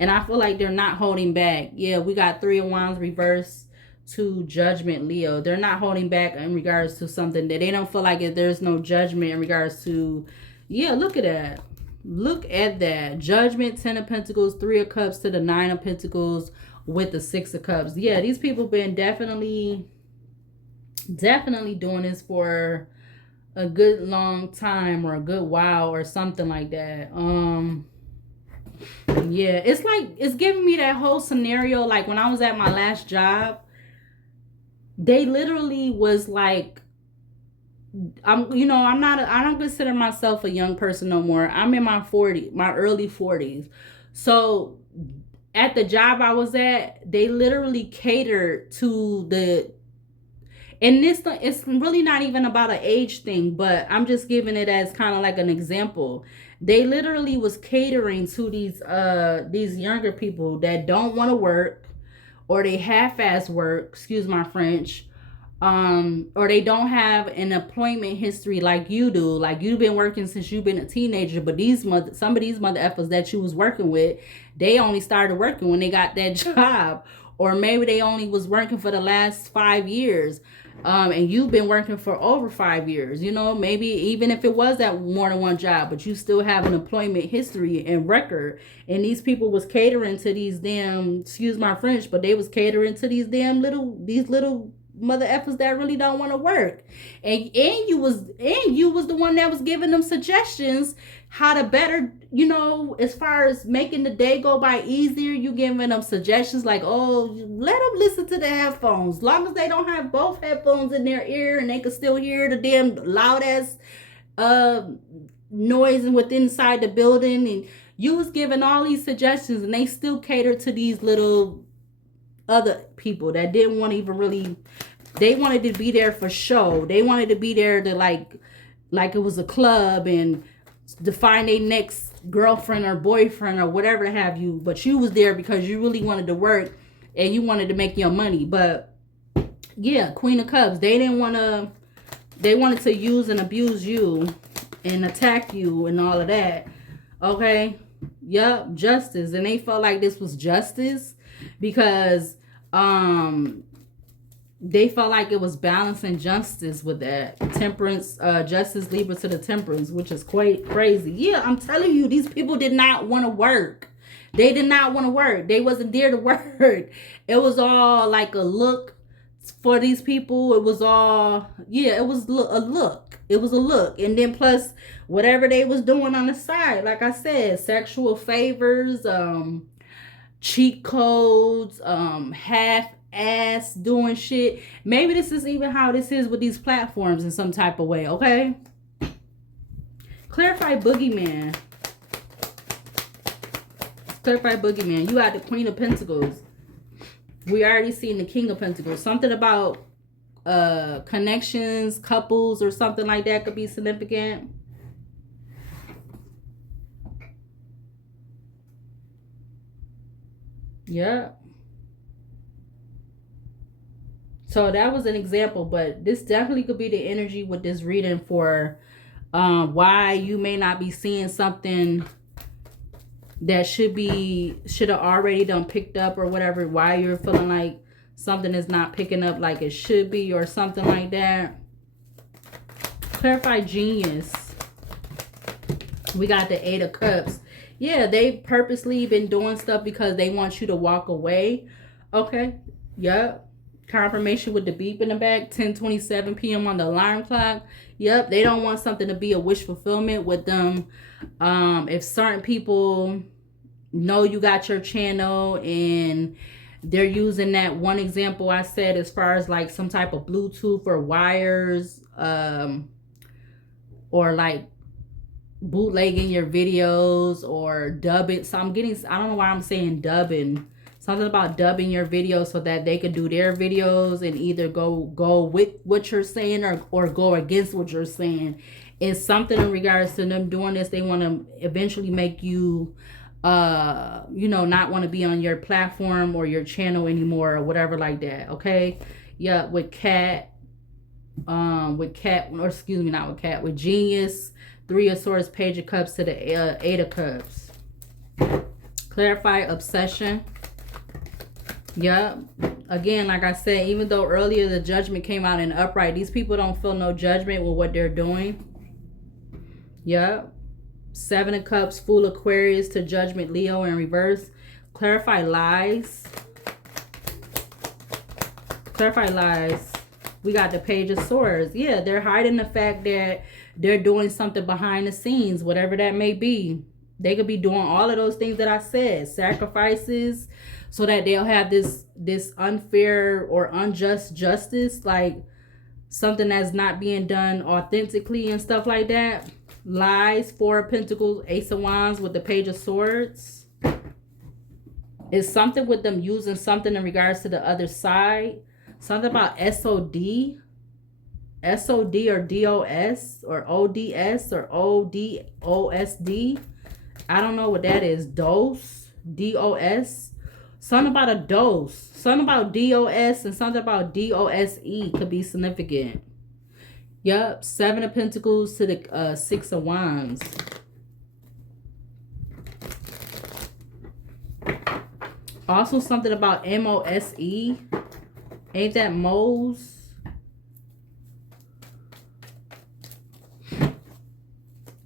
And I feel like they're not holding back. Yeah, we got Three of Wands reverse to Judgment, Leo. They're not holding back in regards to something that they don't feel like there's no judgment in regards to. Yeah, look at that. Look at that. Judgment, 10 of Pentacles, 3 of Cups to the 9 of Pentacles with the 6 of Cups. Yeah, these people been definitely Definitely doing this for a good long time or a good while or something like that. Yeah, it's like it's giving me that whole scenario like when I was at my last job, they literally was like I don't consider myself a young person no more. I'm in my early 40s. So at the job I was at, they literally catered to the and this it's really not even about an age thing, but I'm just giving it as kind of like an example. They literally was catering to these younger people that don't want to work, or they half-ass work, excuse my French, or they don't have an employment history like you do. Like you've been working since you've been a teenager, but some of these mother effers that you was working with, they only started working when they got that job, or maybe they only was working for the last 5 years. And you've been working for over 5 years, maybe even if it was at more than one job, but you still have an employment history and record. And these people was catering to these damn, excuse my French, but they was catering to these little mother effers that really don't want to work. And you was the one that was giving them suggestions how to better, as far as making the day go by easier. You giving them suggestions like, oh, let them listen to the headphones, as long as they don't have both headphones in their ear and they can still hear the damn loud ass uh noise within inside the building. And you was giving all these suggestions, and they still cater to these little other people that didn't want to even really, they wanted to be there for show. They wanted to be there to like it was a club and to find a next girlfriend or boyfriend or whatever have you. But you was there because you really wanted to work and you wanted to make your money. But yeah, Queen of Cups, they wanted to use and abuse you and attack you and all of that. Okay. Yep, justice. And they felt like this was justice because they felt like it was balancing justice with that. Temperance, justice, Libra to the temperance, which is quite crazy. Yeah, I'm telling you, these people did not want to work. They did not want to work. They wasn't there to work. It was all like a look for these people. It was all, yeah, it was a look. It was a look. And then plus whatever they was doing on the side, like I said, sexual favors, cheat codes, half ass doing shit. Maybe this is even how this is with these platforms in some type of way. Okay, clarify boogeyman. Clarify boogeyman. You got the Queen of Pentacles. We already seen the King of Pentacles. Something about connections, couples, or something like that could be significant. Yeah. So that was an example, but this definitely could be the energy with this reading for why you may not be seeing something that should have already done picked up or whatever. Why you're feeling like something is not picking up like it should be or something like that. Clarify genius. We got the 8 of Cups. Yeah, they purposely been doing stuff because they want you to walk away. Okay. Yep. Confirmation with the beep in the back. 10:27 p.m. on the alarm clock. Yep. They don't want something to be a wish fulfillment with them. If certain people know you got your channel and they're using that one example I said as far as like some type of Bluetooth or wires, or like bootlegging your videos or dubbing. So I don't know why I'm saying dubbing. Something about dubbing your videos so that they can do their videos and either go with what you're saying or go against what you're saying. It's something in regards to them doing this. They want to eventually make you not want to be on your platform or your channel anymore or whatever like that. Okay. Yeah, with genius, 3 of Swords, Page of Cups to the 8 of Cups. Clarify obsession. Yep. Again, like I said, even though earlier the judgment came out in upright, these people don't feel no judgment with what they're doing. Yep. 7 of Cups, Fool, Aquarius to judgment, Leo in reverse. Clarify lies. Clarify lies. We got the Page of Swords. Yeah, they're hiding the fact that they're doing something behind the scenes, whatever that may be. They could be doing all of those things that I said, sacrifices, so that they'll have this unfair or unjust justice, like something that's not being done authentically and stuff like that. Lies, Four of Pentacles, Ace of Wands with the Page of Swords. It's something with them using something in regards to the other side. Something about SOD. SOD or DOS or ODS or ODOSD. I don't know what that is. DOS. DOS. Something about a dose. Something about DOS and something about DOSE could be significant. Yep. Seven of Pentacles to the Six of Wands. Also something about MOSE. Ain't that Mose?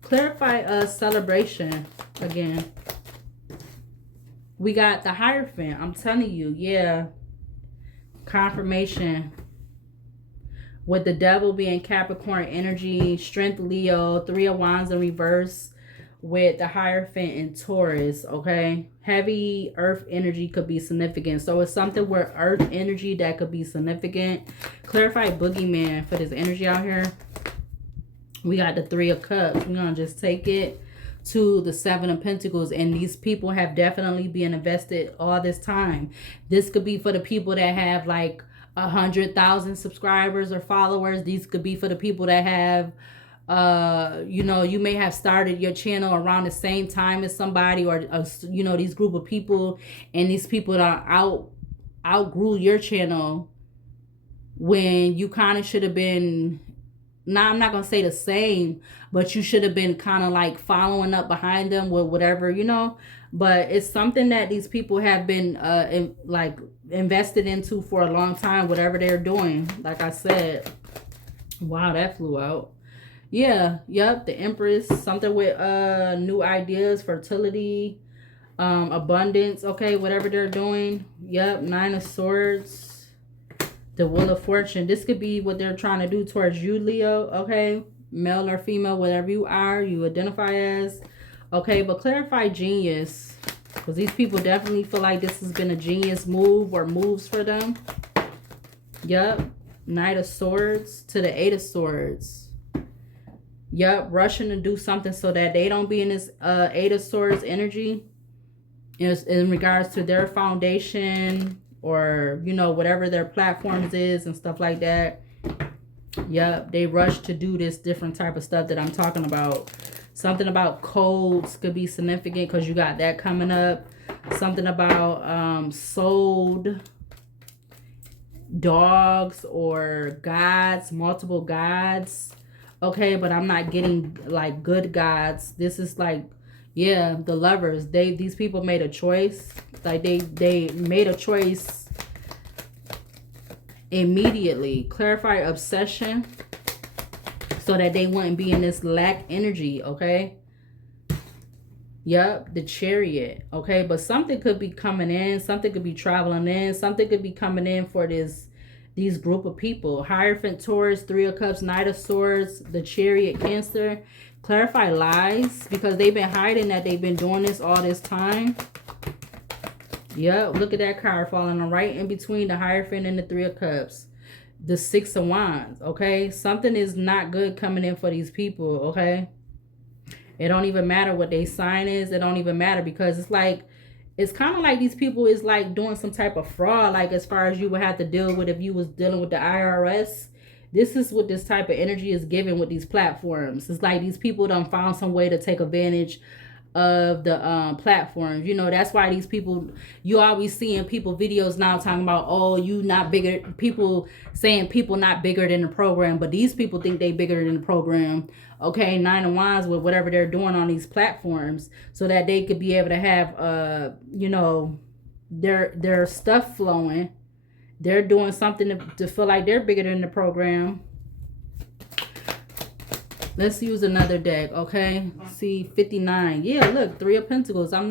Clarify celebration again. We got the Hierophant. I'm telling you, yeah. Confirmation. With the Devil being Capricorn energy, Strength Leo, Three of Wands in reverse with the Hierophant in Taurus, okay? Heavy earth energy could be significant. So it's something where earth energy that could be significant. Clarify boogeyman for this energy out here. We got the Three of Cups. We're going to just take it to the Seven of Pentacles. And these people have definitely been invested all this time. This could be for the people that have like 100,000 subscribers or followers. These could be for the people that have you know, you may have started your channel around the same time as somebody, or you know, these group of people, and these people that outgrew your channel when you kind of should have been, now I'm not gonna say the same, but you should have been kind of like following up behind them with whatever, you know. But it's something that these people have been invested into for a long time, whatever they're doing. Like I said, wow, that flew out. Yeah, yep, the Empress, something with new ideas, fertility, abundance, okay, whatever they're doing. Yep, Nine of Swords, the Wheel of Fortune. This could be what they're trying to do towards you, Leo, okay? Male or female, whatever you are, you identify as. Okay, but clarify genius, because these people definitely feel like this has been a genius move or moves for them. Yep, Knight of Swords to the Eight of Swords. Yep, rushing to do something so that they don't be in this Eight of Swords energy in regards to their foundation, or, you know, whatever their platforms is and stuff like that. Yep, they rush to do this different type of stuff that I'm talking about. Something about codes could be significant because you got that coming up. Something about sold dogs or gods, multiple gods. Okay, but I'm not getting like good gods. This is like, yeah, the Lovers. These people made a choice. Like they made a choice immediately. Clarify obsession so that they wouldn't be in this lack energy, okay? Yep, the Chariot, okay? But something could be coming in. Something could be traveling in. Something could be coming in for these group of people. Hierophant, Taurus, Three of Cups, Knight of Swords, the Chariot, Cancer. Clarify lies, because they've been hiding that they've been doing this all this time. Yep, look at that card falling right in between the Hierophant and the Three of Cups. The Six of Wands, okay? Something is not good coming in for these people, okay? It don't even matter what their sign is. It don't even matter, because it's like, it's kind of like these people is like doing some type of fraud, like as far as you would have to deal with if you was dealing with the IRS. This is what this type of energy is given with these platforms. It's like these people done found some way to take advantage of the platforms. You know, that's why these people, you always seeing people videos now talking about, oh, you not bigger, people saying people not bigger than the program, but these people think they bigger than the program. Okay, Nine of Wands with whatever they're doing on these platforms, so that they could be able to have you know, their stuff flowing. They're doing something to feel like they're bigger than the program. Let's use another deck, okay? See, 59. Yeah, look, Three of Pentacles. I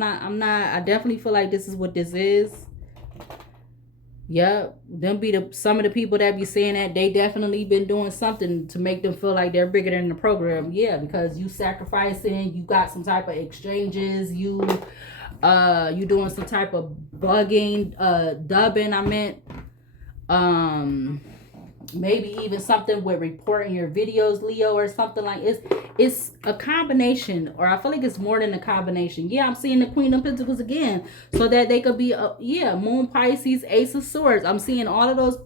definitely feel like this is what this is. Yep, them be some of the people that be saying that they definitely been doing something to make them feel like they're bigger than the program. Yeah, because you sacrificing, you got some type of exchanges, you doing some type of bugging, dubbing. I meant, um, maybe even something with reporting your videos, Leo, or something like it's a combination, or I feel like it's more than a combination. Yeah, I'm seeing the Queen of Pentacles again, so that they could be yeah, Moon, Pisces, Ace of Swords. I'm seeing all of those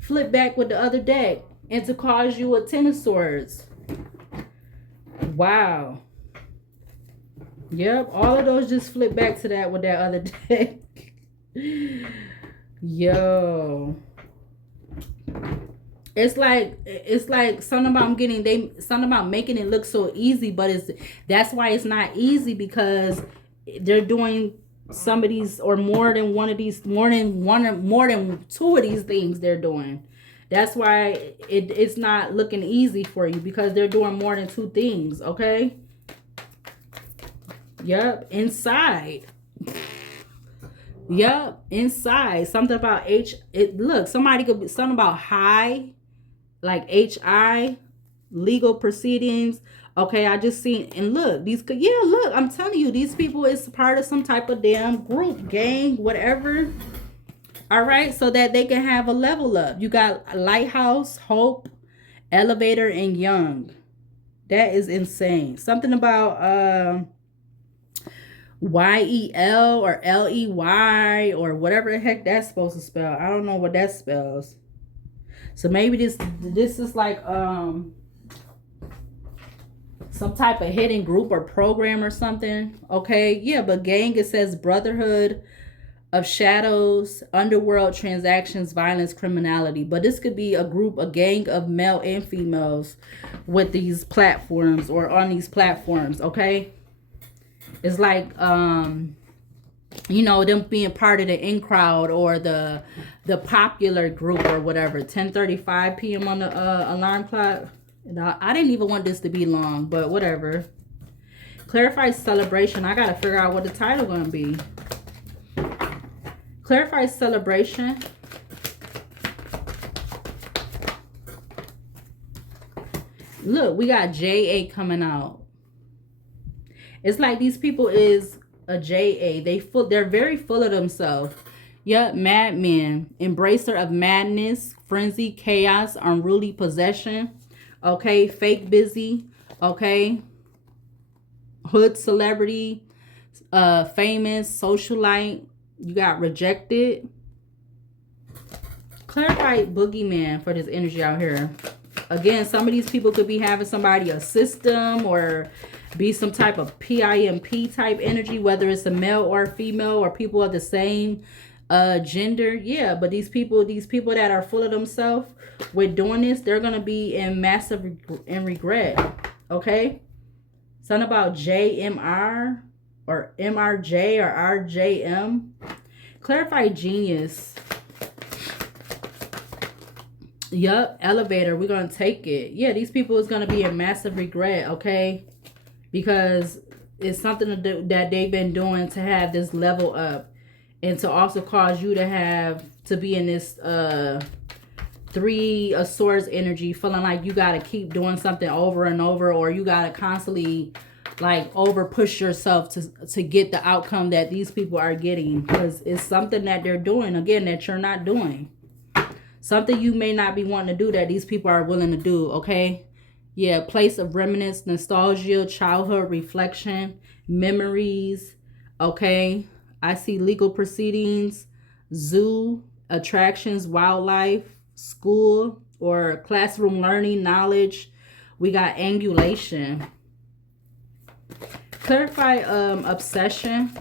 flip back with the other deck, and to cause you a Ten of Swords. Wow. Yep, all of those just flip back to that with that other deck. Yo. It's like something about something about making it look so easy, but that's why it's not easy, because they're doing some of these, or more than one of these, more than two of these things they're doing. That's why it's not looking easy for you, because they're doing more than two things. Okay. Yep. Inside. Yep. Inside. Something about look, somebody could be something about high, like HI, legal proceedings. Okay, I just seen, and look, look, I'm telling you, these people is part of some type of damn group, gang, whatever. All right, so that they can have a level up. You got Lighthouse, Hope, Elevator, and Young. That is insane. Something about YEL or LEY or whatever the heck that's supposed to spell. I don't know what that spells. So maybe this is like some type of hidden group or program or something. Okay, yeah, but gang, it says Brotherhood of Shadows, Underworld Transactions, Violence, Criminality. But this could be a group, a gang of male and females with these platforms, or on these platforms. Okay, it's like you know, them being part of the in crowd, or the popular group or whatever. 10:35 p.m. on the alarm clock. I didn't even want this to be long, but whatever. Clarify celebration. I gotta figure out what the title gonna be. Clarify celebration. Look, we got JA coming out. It's like these people is a JA. They're very full of themselves. Yep, madmen, embracer of madness, frenzy, chaos, unruly possession. Okay, fake busy. Okay, hood celebrity, famous, socialite. You got rejected. Clarify boogeyman for this energy out here. Again, some of these people could be having somebody a system, or be some type of PIMP type energy, whether it's a male or a female, or people of the same gender. Yeah, but these people that are full of themselves with doing this, they're gonna be in massive regret. Okay, something about JMR or MRJ or RJM. Clarify genius. Yup, elevator. We're gonna take it. Yeah, these people is gonna be in massive regret. Okay, because it's something that they've been doing to have this level up, and to also cause you to be in this Three of Swords energy, feeling like you got to keep doing something over and over, or you got to constantly like over push yourself to get the outcome that these people are getting, because it's something that they're doing, again, that you're not doing. Something you may not be wanting to do that these people are willing to do. Okay, yeah, place of reminiscence, nostalgia, childhood reflection, memories. Okay, I see legal proceedings, zoo, attractions, wildlife, school or classroom learning, knowledge. We got angulation. Clarify obsession.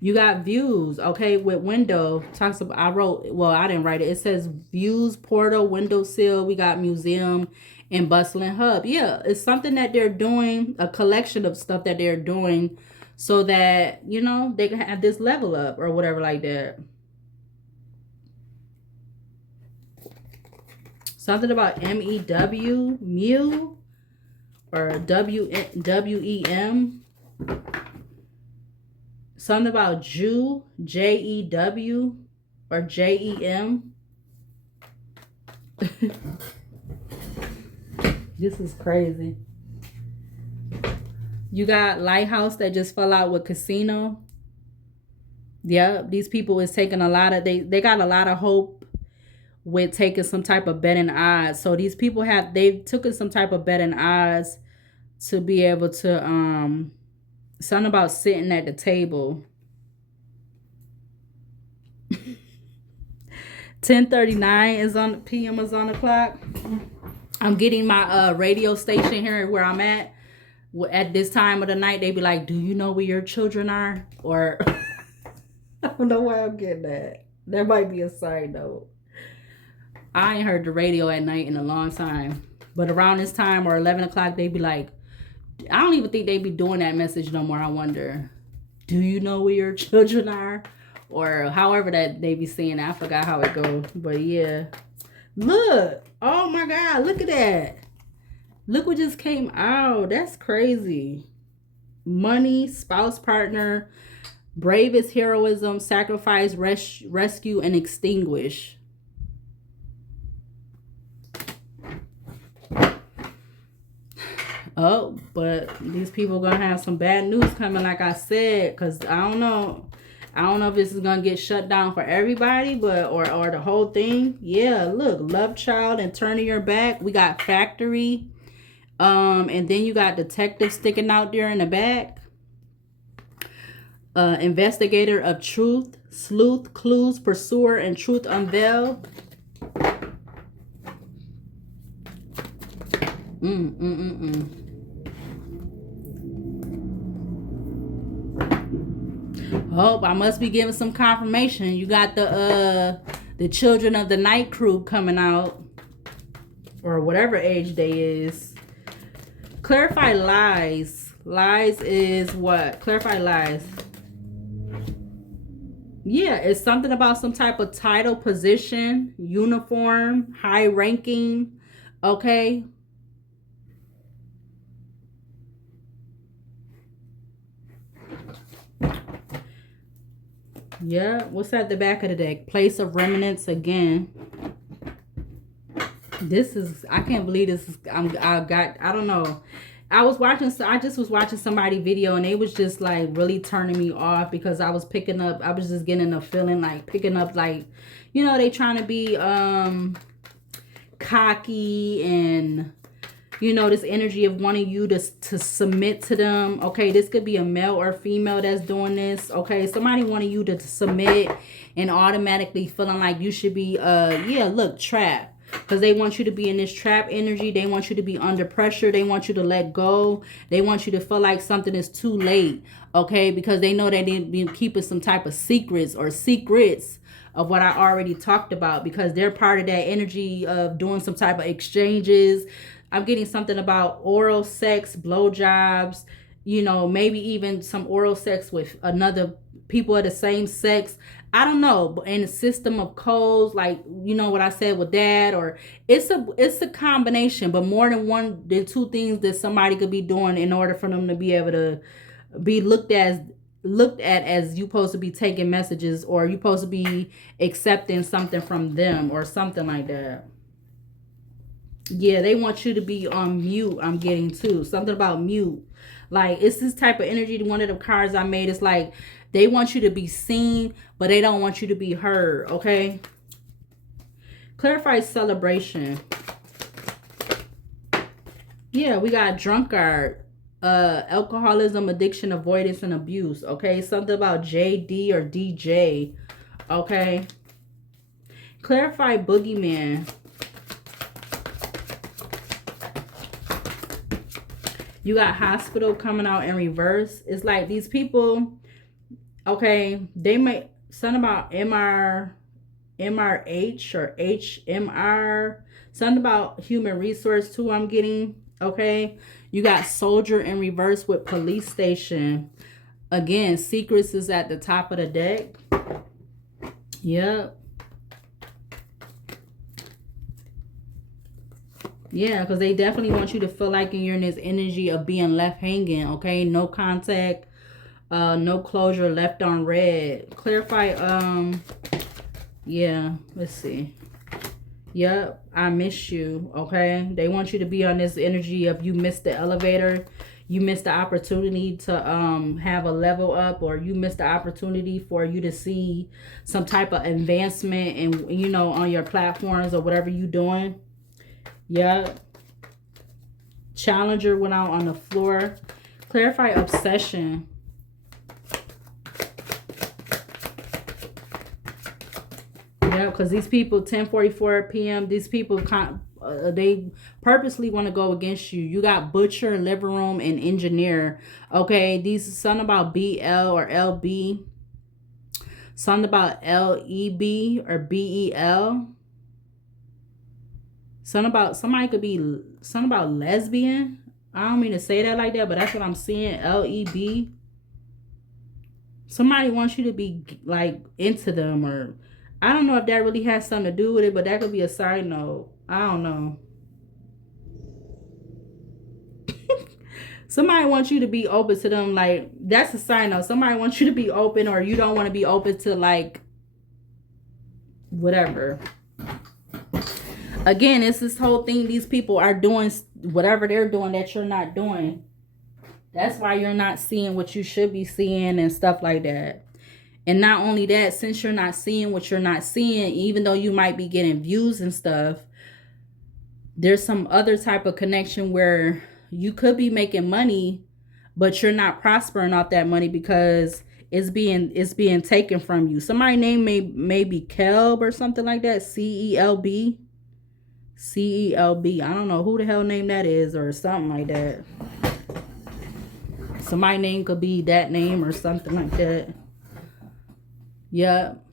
You got views. Okay, with window talks about, I didn't write it. It says views, portal, windowsill. We got museum and bustling hub. Yeah, it's something that they're doing, a collection of stuff that they're doing, so that, you know, they can have this level up or whatever like that. Something about MEW, Mew, or WEM. Something about Jew, Jew, or JEM. This is crazy. You got lighthouse that just fell out with casino. Yeah, these people is taking a lot of, they got a lot of hope with taking some type of betting odds. So these people they've taken some type of betting odds to be able to something about sitting at the table. 10:39 is on PM is on the clock. I'm getting my radio station here where I'm at this time of the night. They be like, do you know where your children are? Or I don't know why I'm getting that. There might be a side note. I ain't heard the radio at night in a long time. But around this time or 11 o'clock, they be like, I don't even think they be doing that message no more. I wonder, do you know where your children are? Or however that they be saying. I forgot how it goes. But yeah. Look. Oh my God. Look at that. Look what just came out. That's crazy. Money, spouse, partner, bravest heroism, sacrifice, rescue, and extinguish. Oh, but these people gonna have some bad news coming, like I said, because I don't know if this is gonna get shut down for everybody, but or the whole thing. Yeah, look, love child and turning your back. We got factory, and then you got detective sticking out there in the back. Investigator of truth, sleuth, clues, pursuer, and truth unveiled. Oh, I must be giving some confirmation. You got the children of the night crew coming out, or whatever age they is. Clarify lies. Lies is what? Clarify lies. Yeah, it's something about some type of title, position, uniform, high ranking. Okay. Yeah, what's at the back of the deck? Place of remnants again. This is, I can't believe this is, I don't know. I just was watching somebody video and they was just like really turning me off because I was just getting a feeling like picking up like, you know, they trying to be cocky and, you know, this energy of wanting you to submit to them. Okay, this could be a male or female that's doing this. Okay, somebody wanting you to submit and automatically feeling like you should be, yeah, look, trapped. Because they want you to be in this trap energy. They want you to be under pressure. They want you to let go. They want you to feel like something is too late. Okay, because they know they didn't be keeping some type of secrets of what I already talked about. Because they're part of that energy of doing some type of exchanges. I'm getting something about oral sex, blowjobs, you know, maybe even some oral sex with another people of the same sex. I don't know, but in a system of codes, like, you know what I said with that, or it's a combination, but more than two things that somebody could be doing in order for them to be able to be looked at as you supposed to be taking messages, or you supposed to be accepting something from them or something like that. Yeah, they want you to be on mute. I'm getting too something about mute. Like, it's this type of energy. One of the cards I made is like they want you to be seen, but they don't want you to be heard. Okay. Clarify celebration. Yeah, we got drunkard, alcoholism, addiction, avoidance, and abuse. Okay, something about JD or DJ. Okay. Clarify boogeyman. You got hospital coming out in reverse. It's like these people, okay, they might, something about MRH or HMR, something about human resource too, I'm getting, okay. You got soldier in reverse with police station. Again, secrets is at the top of the deck. Yep. Yeah, because they definitely want you to feel like you're in this energy of being left hanging, okay? No contact. No closure, left on red. Clarify, yeah, let's see. Yep, I miss you, okay? They want you to be on this energy of you missed the elevator. You missed the opportunity to have a level up, or you missed the opportunity for you to see some type of advancement and, you know, on your platforms or whatever you doing. Yep. Challenger went out on the floor. Clarify obsession. Yeah, because these people, 10:44 p.m., these people, they purposely want to go against you. You got butcher, living room, and engineer. Okay, these something about BL or LB. Something about LEB or BEL. Something about, somebody could be, something about lesbian. I don't mean to say that like that, but that's what I'm seeing. LEB. Somebody wants you to be like into them, or I don't know if that really has something to do with it, but that could be a side note. I don't know. Somebody wants you to be open to them. Like, that's a side note. Somebody wants you to be open, or you don't want to be open to, like, whatever. Again, it's this whole thing. These people are doing whatever they're doing that you're not doing. That's why you're not seeing what you should be seeing and stuff like that. And not only that, since you're not seeing what you're not seeing, even though you might be getting views and stuff, there's some other type of connection where you could be making money, but you're not prospering off that money because it's being taken from you. Somebody's name may be Kelb or something like that. CELB. CELB. I don't know who the hell name that is, or something like that. Somebody's name could be that name or something like that. Yep.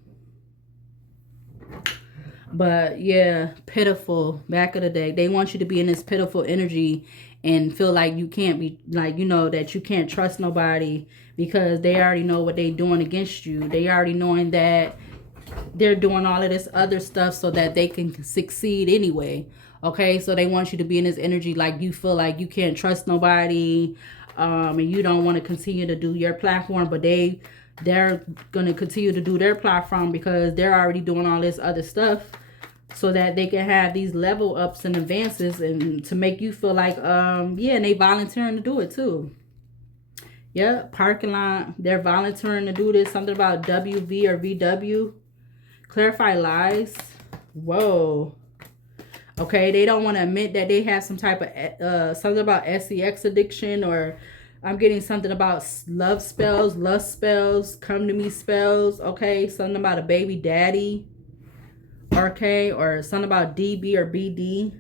But yeah, pitiful. Back of the day, they want you to be in this pitiful energy and feel like you can't be, like, you know, that you can't trust nobody because they already know what they're doing against you. They already knowing that they're doing all of this other stuff so that they can succeed anyway. Okay, so they want you to be in this energy like you feel like you can't trust nobody, and you don't want to continue to do your platform, but they're going to continue to do their platform because they're already doing all this other stuff so that they can have these level ups and advances, and to make you feel like, yeah, and they volunteering to do it too. Yeah, parking lot, they're volunteering to do this. Something about WV or VW. Clarify lies. Whoa. Okay, they don't want to admit that they have some type of, something about sex addiction, or I'm getting something about love spells, lust spells, come to me spells. Okay, something about a baby daddy. Okay, or something about DB or BD.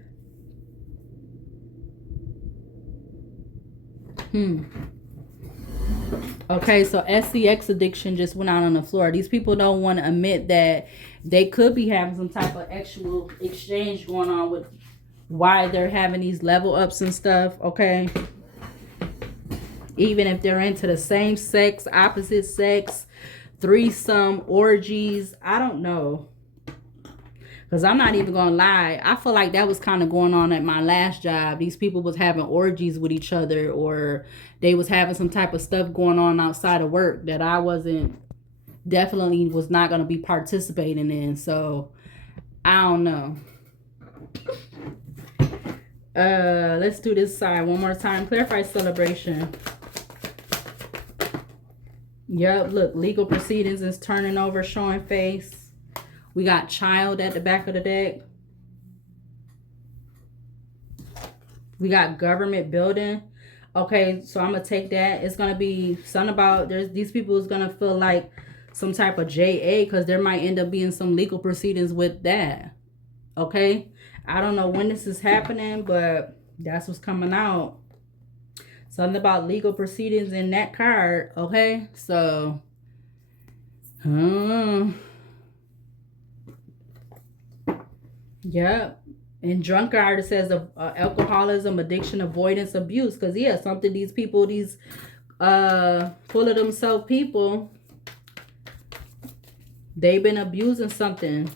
Okay, so sex addiction just went out on the floor. These people don't want to admit that they could be having some type of actual exchange going on with why they're having these level ups and stuff. Okay, even if they're into the same sex, opposite sex, threesome, orgies, I don't know. Because I'm not even going to lie, I feel like that was kind of going on at my last job. These people was having orgies with each other, or they was having some type of stuff going on outside of work that I definitely was not going to be participating in. So, I don't know. Let's do this side one more time. Clarify celebration. Yep, look, legal proceedings is turning over, showing face. We got child at the back of the deck. We got government building. Okay, so I'm going to take that. It's going to be something about, these people is going to feel like some type of JA, because there might end up being some legal proceedings with that. Okay, I don't know when this is happening, but that's what's coming out. Something about legal proceedings in that card. Okay, so yep. And drunkard, it says alcoholism, addiction, avoidance, abuse. Because, yeah, something these people, these full of themselves people, they've been abusing something.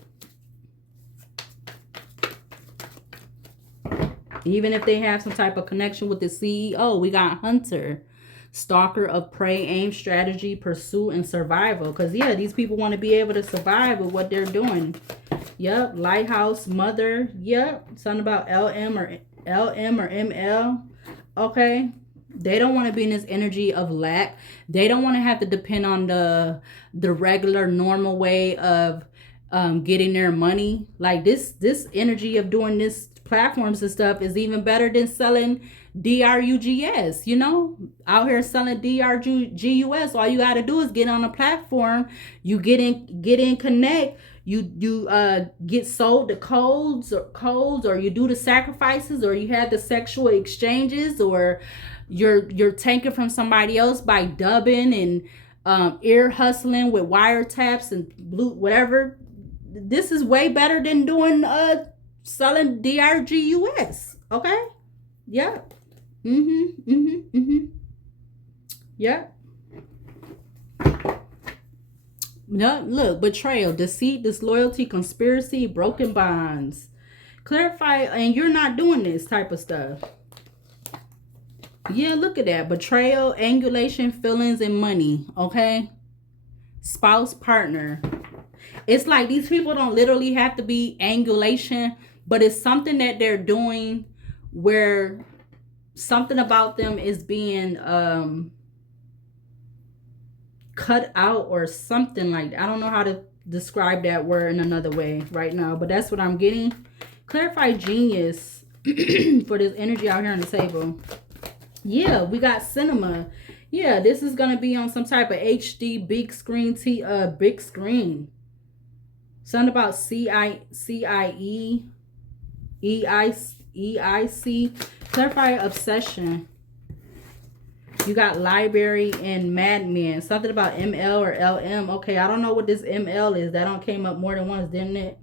Even if they have some type of connection with the CEO, we got Hunter. Stalker of prey, aim, strategy, pursuit, and survival. Because, yeah, these people want to be able to survive with what they're doing. Yep. Lighthouse, mother. Yep. Something about LM or ML. Okay. They don't want to be in this energy of lack. They don't want to have to depend on the regular, normal way of getting their money. Like this energy of doing this platforms and stuff is even better than selling DRUGS, you know, out here selling DRGUS. All you got to do is get on a platform, you get in connect, you get sold the codes, or you do the sacrifices, or you have the sexual exchanges, or you're taking from somebody else by dubbing and ear hustling with wiretaps and blue whatever. This is way better than doing selling DRGUS. Okay. Yeah. Yeah. No, look, betrayal, deceit, disloyalty, conspiracy, broken bonds. Clarify, and you're not doing this type of stuff. Yeah, look at that. Betrayal, angulation, feelings, and money. Okay. Spouse, partner. It's like these people don't literally have to be angulation, but it's something that they're doing where something about them is being cut out or something like that. I don't know how to describe that word in another way right now, but that's what I'm getting. Clarify genius for this energy out here on the table. Yeah, we got cinema. Yeah, this is gonna be on some type of HD big screen big screen. Something about CIE EIC. Clarify obsession. You got library and madman. Something about ML or LM. Okay, I don't know what this ML is. That don't came up more than once, didn't it?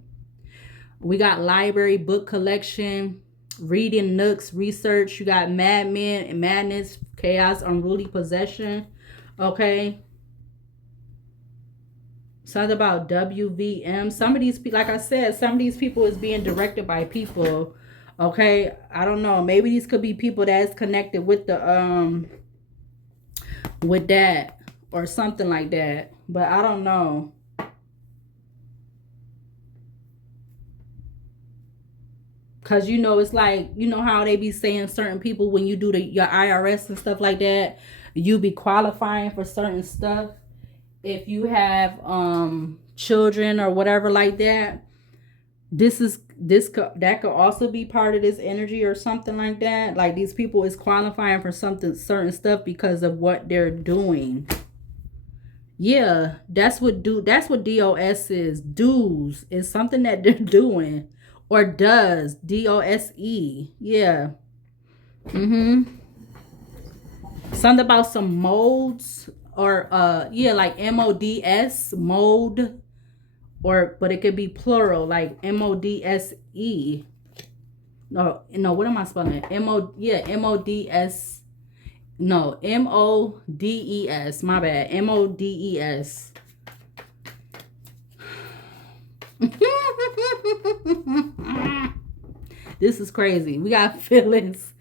We got library, book collection, reading nooks, research. You got madman and madness, chaos, unruly possession. Okay. Something about WVM. Some of these people, like I said, some of these people is being directed by people. Okay. I don't know. Maybe these could be people that's connected with the with that or something like that. But I don't know. Cause you know, it's like, you know how they be saying certain people when you do your IRS and stuff like that, you be qualifying for certain stuff. If you have children or whatever like that, that could also be part of this energy or something like that. Like these people is qualifying for certain stuff because of what they're doing. Yeah, that's what DOS is. Dues is something that they're doing or does. DOSE. Yeah. Something about some molds or yeah, like MODS, mold, or but it could be plural like MODSE. No, what am I spelling? MODS. No, MODES. My bad. MODES. This is crazy. We got feelings.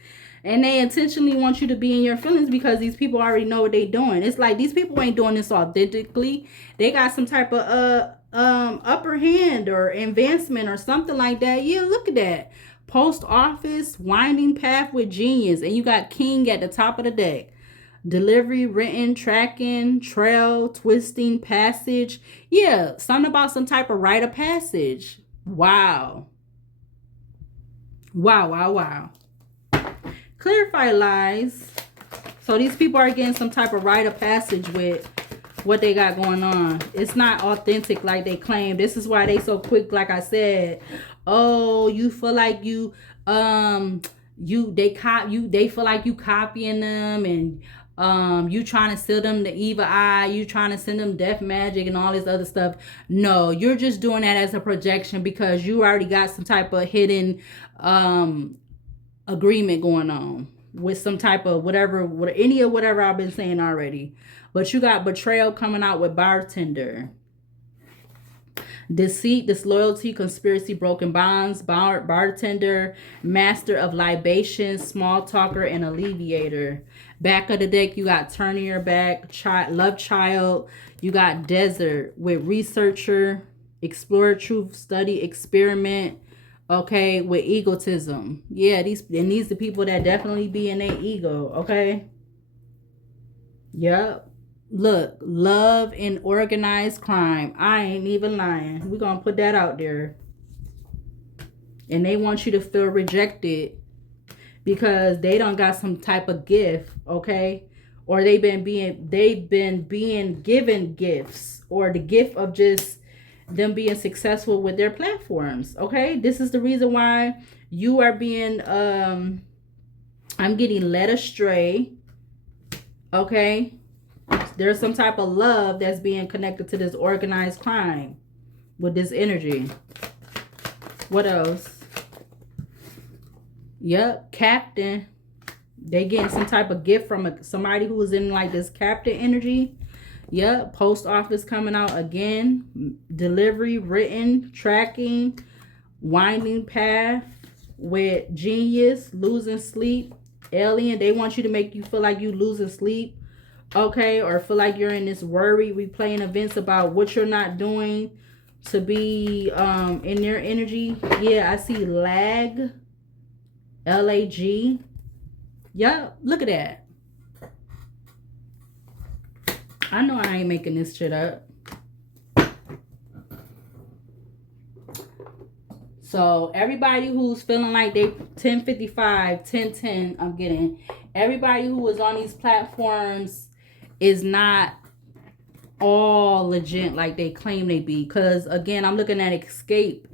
And they intentionally want you to be in your feelings because these people already know what they're doing. It's like these people ain't doing this authentically. They got some type of upper hand or advancement or something like that. Yeah, look at that. Post office, winding path with genius. And you got king at the top of the deck. Delivery, written, tracking, trail, twisting, passage. Yeah, something about some type of rite of passage. Wow. Wow. Clarify lies. So these people are getting some type of rite of passage with what they got going on. It's not authentic like they claim. This is why they so quick, like I said. Oh, you feel like they feel like you copying them, and you trying to sell them the evil eye, you trying to send them death magic and all this other stuff. No, you're just doing that as a projection because you already got some type of hidden agreement going on with some type of whatever I've been saying already. But you got betrayal coming out with bartender. Deceit, disloyalty, conspiracy, broken bonds, bartender, master of libations, small talker, and alleviator. Back of the deck, you got turning your back, love child. You got desert with researcher, explorer, truth, study, experiment. Okay, with egotism. Yeah, these the people that definitely be in their ego. Okay. Yep. Look, love and organized crime. I ain't even lying. We're gonna put that out there. And they want you to feel rejected because they don't got some type of gift, okay? Or they've been being given gifts, or the gift of just them being successful with their platforms. Okay. This is the reason why you are being I'm getting led astray. Okay. There's some type of love that's being connected to this organized crime with this energy. What else? Yep, captain. They getting some type of gift from somebody who is in like this captain energy. Yep, post office coming out again. Delivery, written, tracking, winding path with genius, losing sleep, alien. They want you to make you feel like you losing sleep. Okay, or feel like you're in this worry, replaying events about what you're not doing to be in their energy. Yeah, I see lag. LAG. Yep, look at that. I know I ain't making this shit up. So everybody who's feeling like they 1055, 1010, I'm getting everybody who was on these platforms is not all legit like they claim they be. Because again, I'm looking at Escape.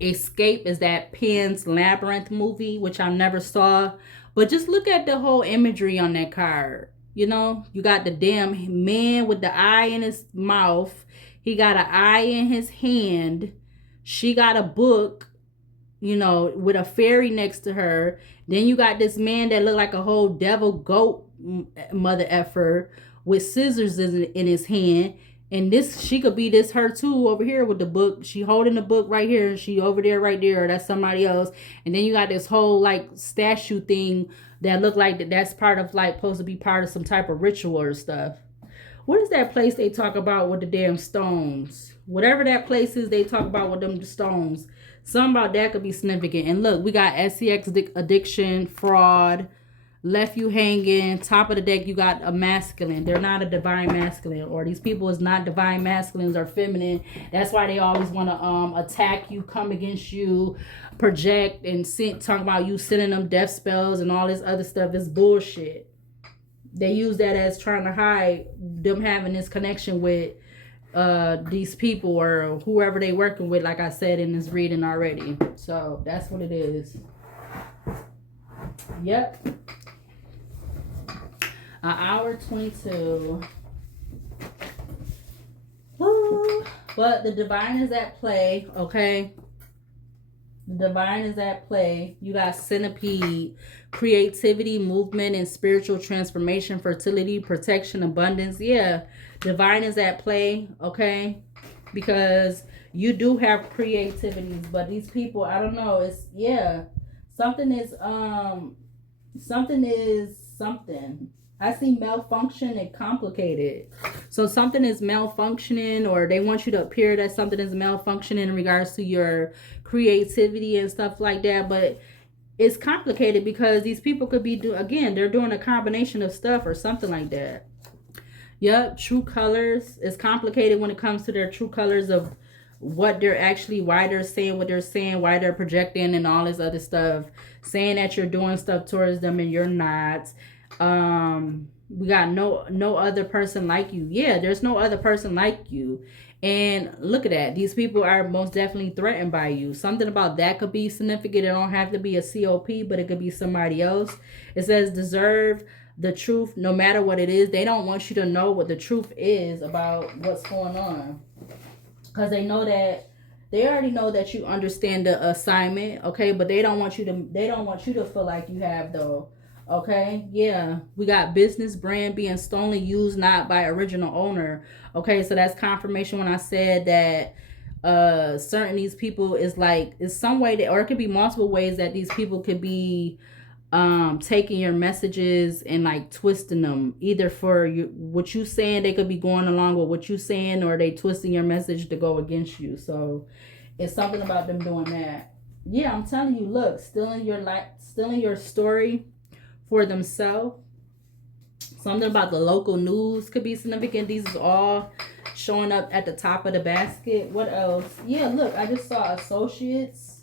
Escape is that Pan's Labyrinth movie, which I never saw. But just look at the whole imagery on that card. You know, you got the damn man with the eye in his mouth. He got an eye in his hand. She got a book, you know, with a fairy next to her. Then you got this man that looked like a whole devil goat mother effer with scissors in his hand. And this, she could be this her too over here with the book. She holding the book right here. And she over there right there. Or that's somebody else. And then you got this whole like statue thing that look like that's part of like supposed to be part of some type of ritual or stuff. What is that place they talk about with the damn stones? Whatever that place is they talk about with them stones. Something about that could be significant. And look, we got SCX addiction, fraud, left you hanging. Top of the deck, you got a masculine. They're not a divine masculine, or these people is not divine masculines or feminine. That's why they always want to attack you, come against you, project and talk about you sending them death spells and all this other stuff. Is bullshit. They use that as trying to hide them having this connection with these people or whoever they working with, like I said in this reading already. So that's what it is. Yep. An hour 22. Woo. But the divine is at play, okay? The divine is at play. You got centipede, creativity, movement, and spiritual transformation, fertility, protection, abundance. Yeah, divine is at play, okay? Because you do have creativities, but these people, I don't know, it's, yeah, something is something. I see malfunction and complicated. So something is malfunctioning, or they want you to appear that something is malfunctioning in regards to your creativity and stuff like that. But it's complicated because these people could be they're doing a combination of stuff or something like that. Yep, true colors. It's complicated when it comes to their true colors of what they're actually, why they're saying what they're saying, why they're projecting and all this other stuff. Saying that you're doing stuff towards them and you're not. We got no other person like you. Yeah, there's no other person like you. And look at that. These people are most definitely threatened by you. Something about that could be significant. It don't have to be a COP, but it could be somebody else. It says deserve the truth no matter what it is. They don't want you to know what the truth is about what's going on. Because they already know that you understand the assignment, okay? But they don't want you to feel like you have though. Okay, yeah, we got business brand being stolen, used not by original owner. Okay, so that's confirmation when I said that certain these people is like, it's some way that, or it could be multiple ways that these people could be taking your messages and like twisting them, either for you, what you saying, they could be going along with what you saying, or they twisting your message to go against you. So it's something about them doing that. Yeah, I'm telling you, look, stealing your life, stealing your story for themselves. Something about the local news could be significant. These is all showing up at the top of the basket. What else? Yeah, look, I just saw associates.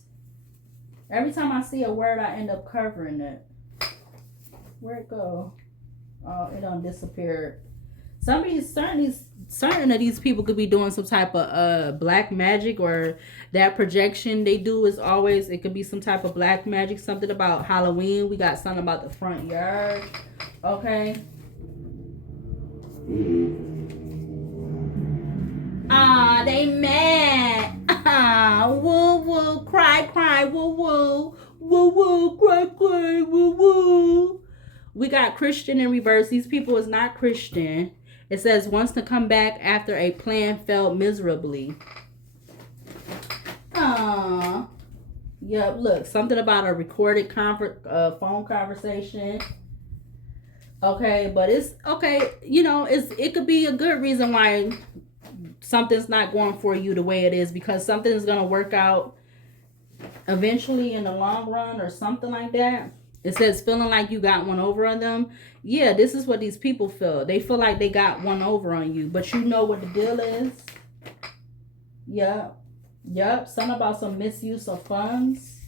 Every time I see a word, I end up covering it. Where'd it go? Oh, it done disappeared. Certain of these people could be doing some type of black magic, or that projection they do is always, it could be some type of black magic. Something about Halloween. We got something about the front yard. Okay. Ah, they mad. Ah, woo woo, cry cry, woo woo, woo woo, cry cry, woo woo. We got Christian in reverse. These people is not Christian. It says wants to come back after a plan failed miserably. Ah, yep. Look, something about a recorded phone conversation. Okay, but it's okay. You know, it could be a good reason why something's not going for you the way it is, because something's gonna work out eventually in the long run, or something like that. It says feeling like you got one over on them. Yeah, this is what these people feel. They feel like they got one over on you, but you know what the deal is. Yep. Something about some misuse of funds.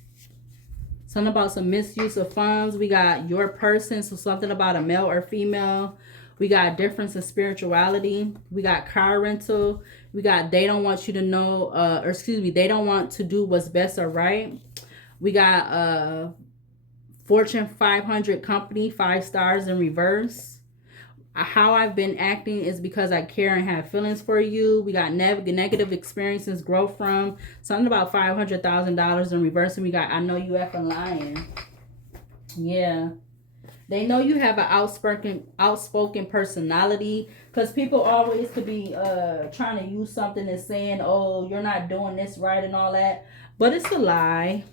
Something about some misuse of funds. We got your person, so something about a male or female. We got difference in spirituality. We got car rental. We got they don't want you to know, they don't want to do what's best or right. We got Fortune 500 company, 5 stars in reverse. How I've been acting is because I care and have feelings for you. We got negative experiences grow from. Something about $500,000 in reverse. And we got I know you effing lying. Yeah. They know you have an outspoken personality, because people always could be trying to use something and saying, oh, you're not doing this right and all that. But it's a lie.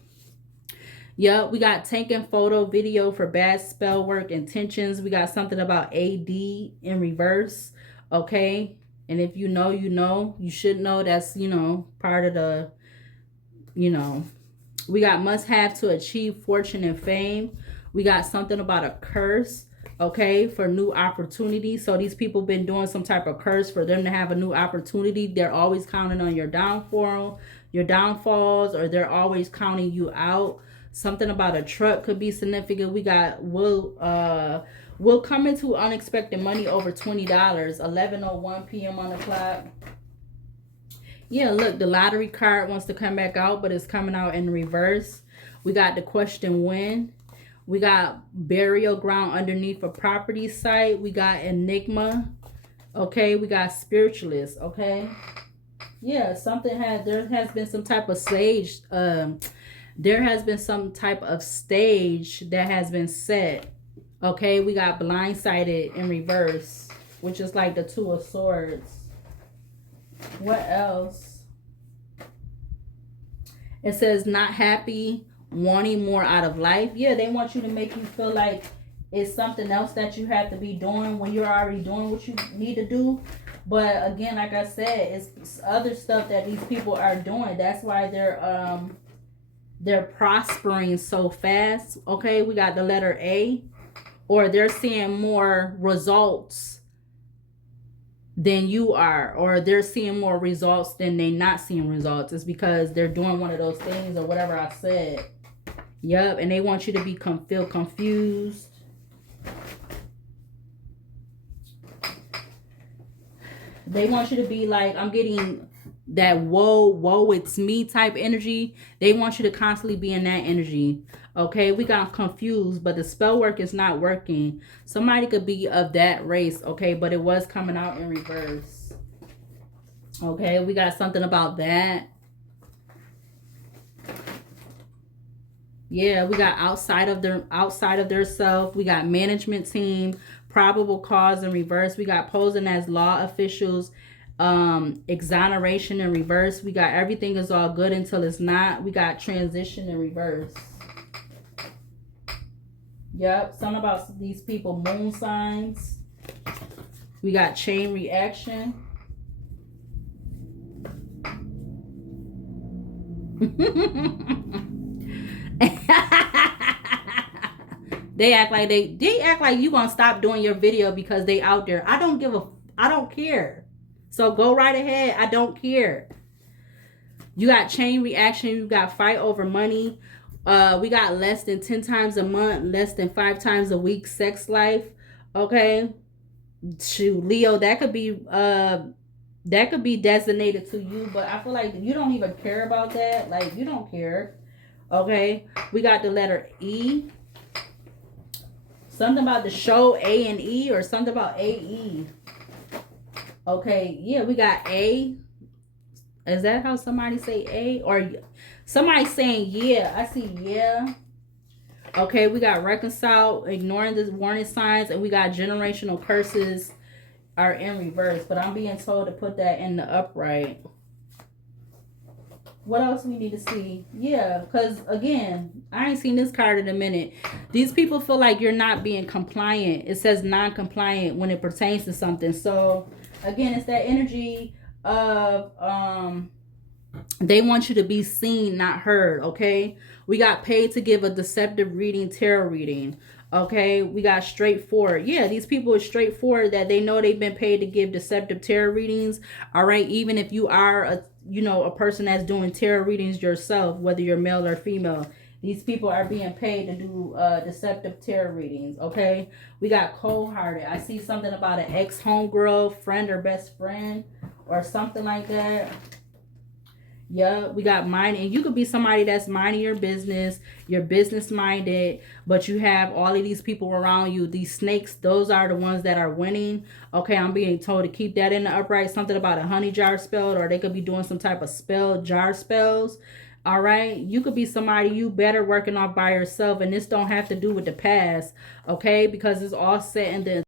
Yep, we got taking photo, video for bad spell work intentions. We got something about AD in reverse. Okay. And if you know, you should know. That's, part of the, we got must have to achieve fortune and fame. We got something about a curse, okay, for new opportunities. So these people been doing some type of curse for them to have a new opportunity. They're always counting on your downfalls, or they're always counting you out. Something about a truck could be significant. We got will come into unexpected money over $20. 11:01 p.m. on the clock. Yeah, look, the lottery card wants to come back out, but it's coming out in reverse. We got the question when. We got burial ground underneath a property site. We got enigma. Okay, we got spiritualist. Okay. Yeah, there has been some type of stage. There has been some type of stage that has been set. Okay, we got blindsided in reverse, which is like the 2 of swords. What else? It says not happy, wanting more out of life. Yeah, they want you to make you feel like it's something else that you have to be doing when you're already doing what you need to do. But again, like I said, it's other stuff that these people are doing. That's why they're prospering so fast. Okay, we got the letter A, or they're seeing more results than you are, or they're seeing more results than they not seeing results. It's because they're doing one of those things or whatever I said. Yep, and they want you to be feel confused. They want you to be like, I'm getting that whoa, it's me type energy. They want you to constantly be in that energy. Okay, we got confused, but the spell work is not working. Somebody could be of that race, okay, but it was coming out in reverse. Okay, we got something about that. Yeah, we got outside of their self. We got management team, probable cause in reverse. We got posing as law officials, Exoneration in reverse. We got everything is all good until it's not. We got transition in reverse. Yep, something about these people, moon signs. We got chain reaction. They act like they act like you gonna stop doing your video because they out there. I don't care. So go right ahead. I don't care. You got chain reaction. You got fight over money. We got less than 10 times a month, less than 5 times a week sex life. Okay. Shoot, Leo, that could be designated to you, but I feel like you don't even care about that. Like, you don't care. Okay. We got the letter E. Something about the show A and E, or something about AE. Okay, yeah, we got A. Is that how somebody say A? Or somebody saying yeah. I see yeah. Okay, we got reconcile, ignoring the warning signs, and we got generational curses are in reverse. But I'm being told to put that in the upright. What else we need to see? Yeah, because again, I ain't seen this card in a minute. These people feel like you're not being compliant. It says non-compliant when it pertains to something. So again, it's that energy of they want you to be seen, not heard. Okay, we got paid to give a deceptive reading, tarot reading. Okay, we got straightforward. Yeah, these people are straightforward, that they know they've been paid to give deceptive tarot readings. All right, even if you are a person that's doing tarot readings yourself, whether you're male or female, these people are being paid to do deceptive tarot readings. Okay, we got cold-hearted. I see something about an ex-homegirl, friend, or best friend, or something like that. Yeah, we got mind, and you could be somebody that's minding your business, you're business minded, but you have all of these people around you. These snakes, those are the ones that are winning. Okay, I'm being told to keep that in the upright. Something about a honey jar spell, or they could be doing some type of jar spells. All right, you could be somebody you better working off by yourself, and this don't have to do with the past. Okay, because it's all set in the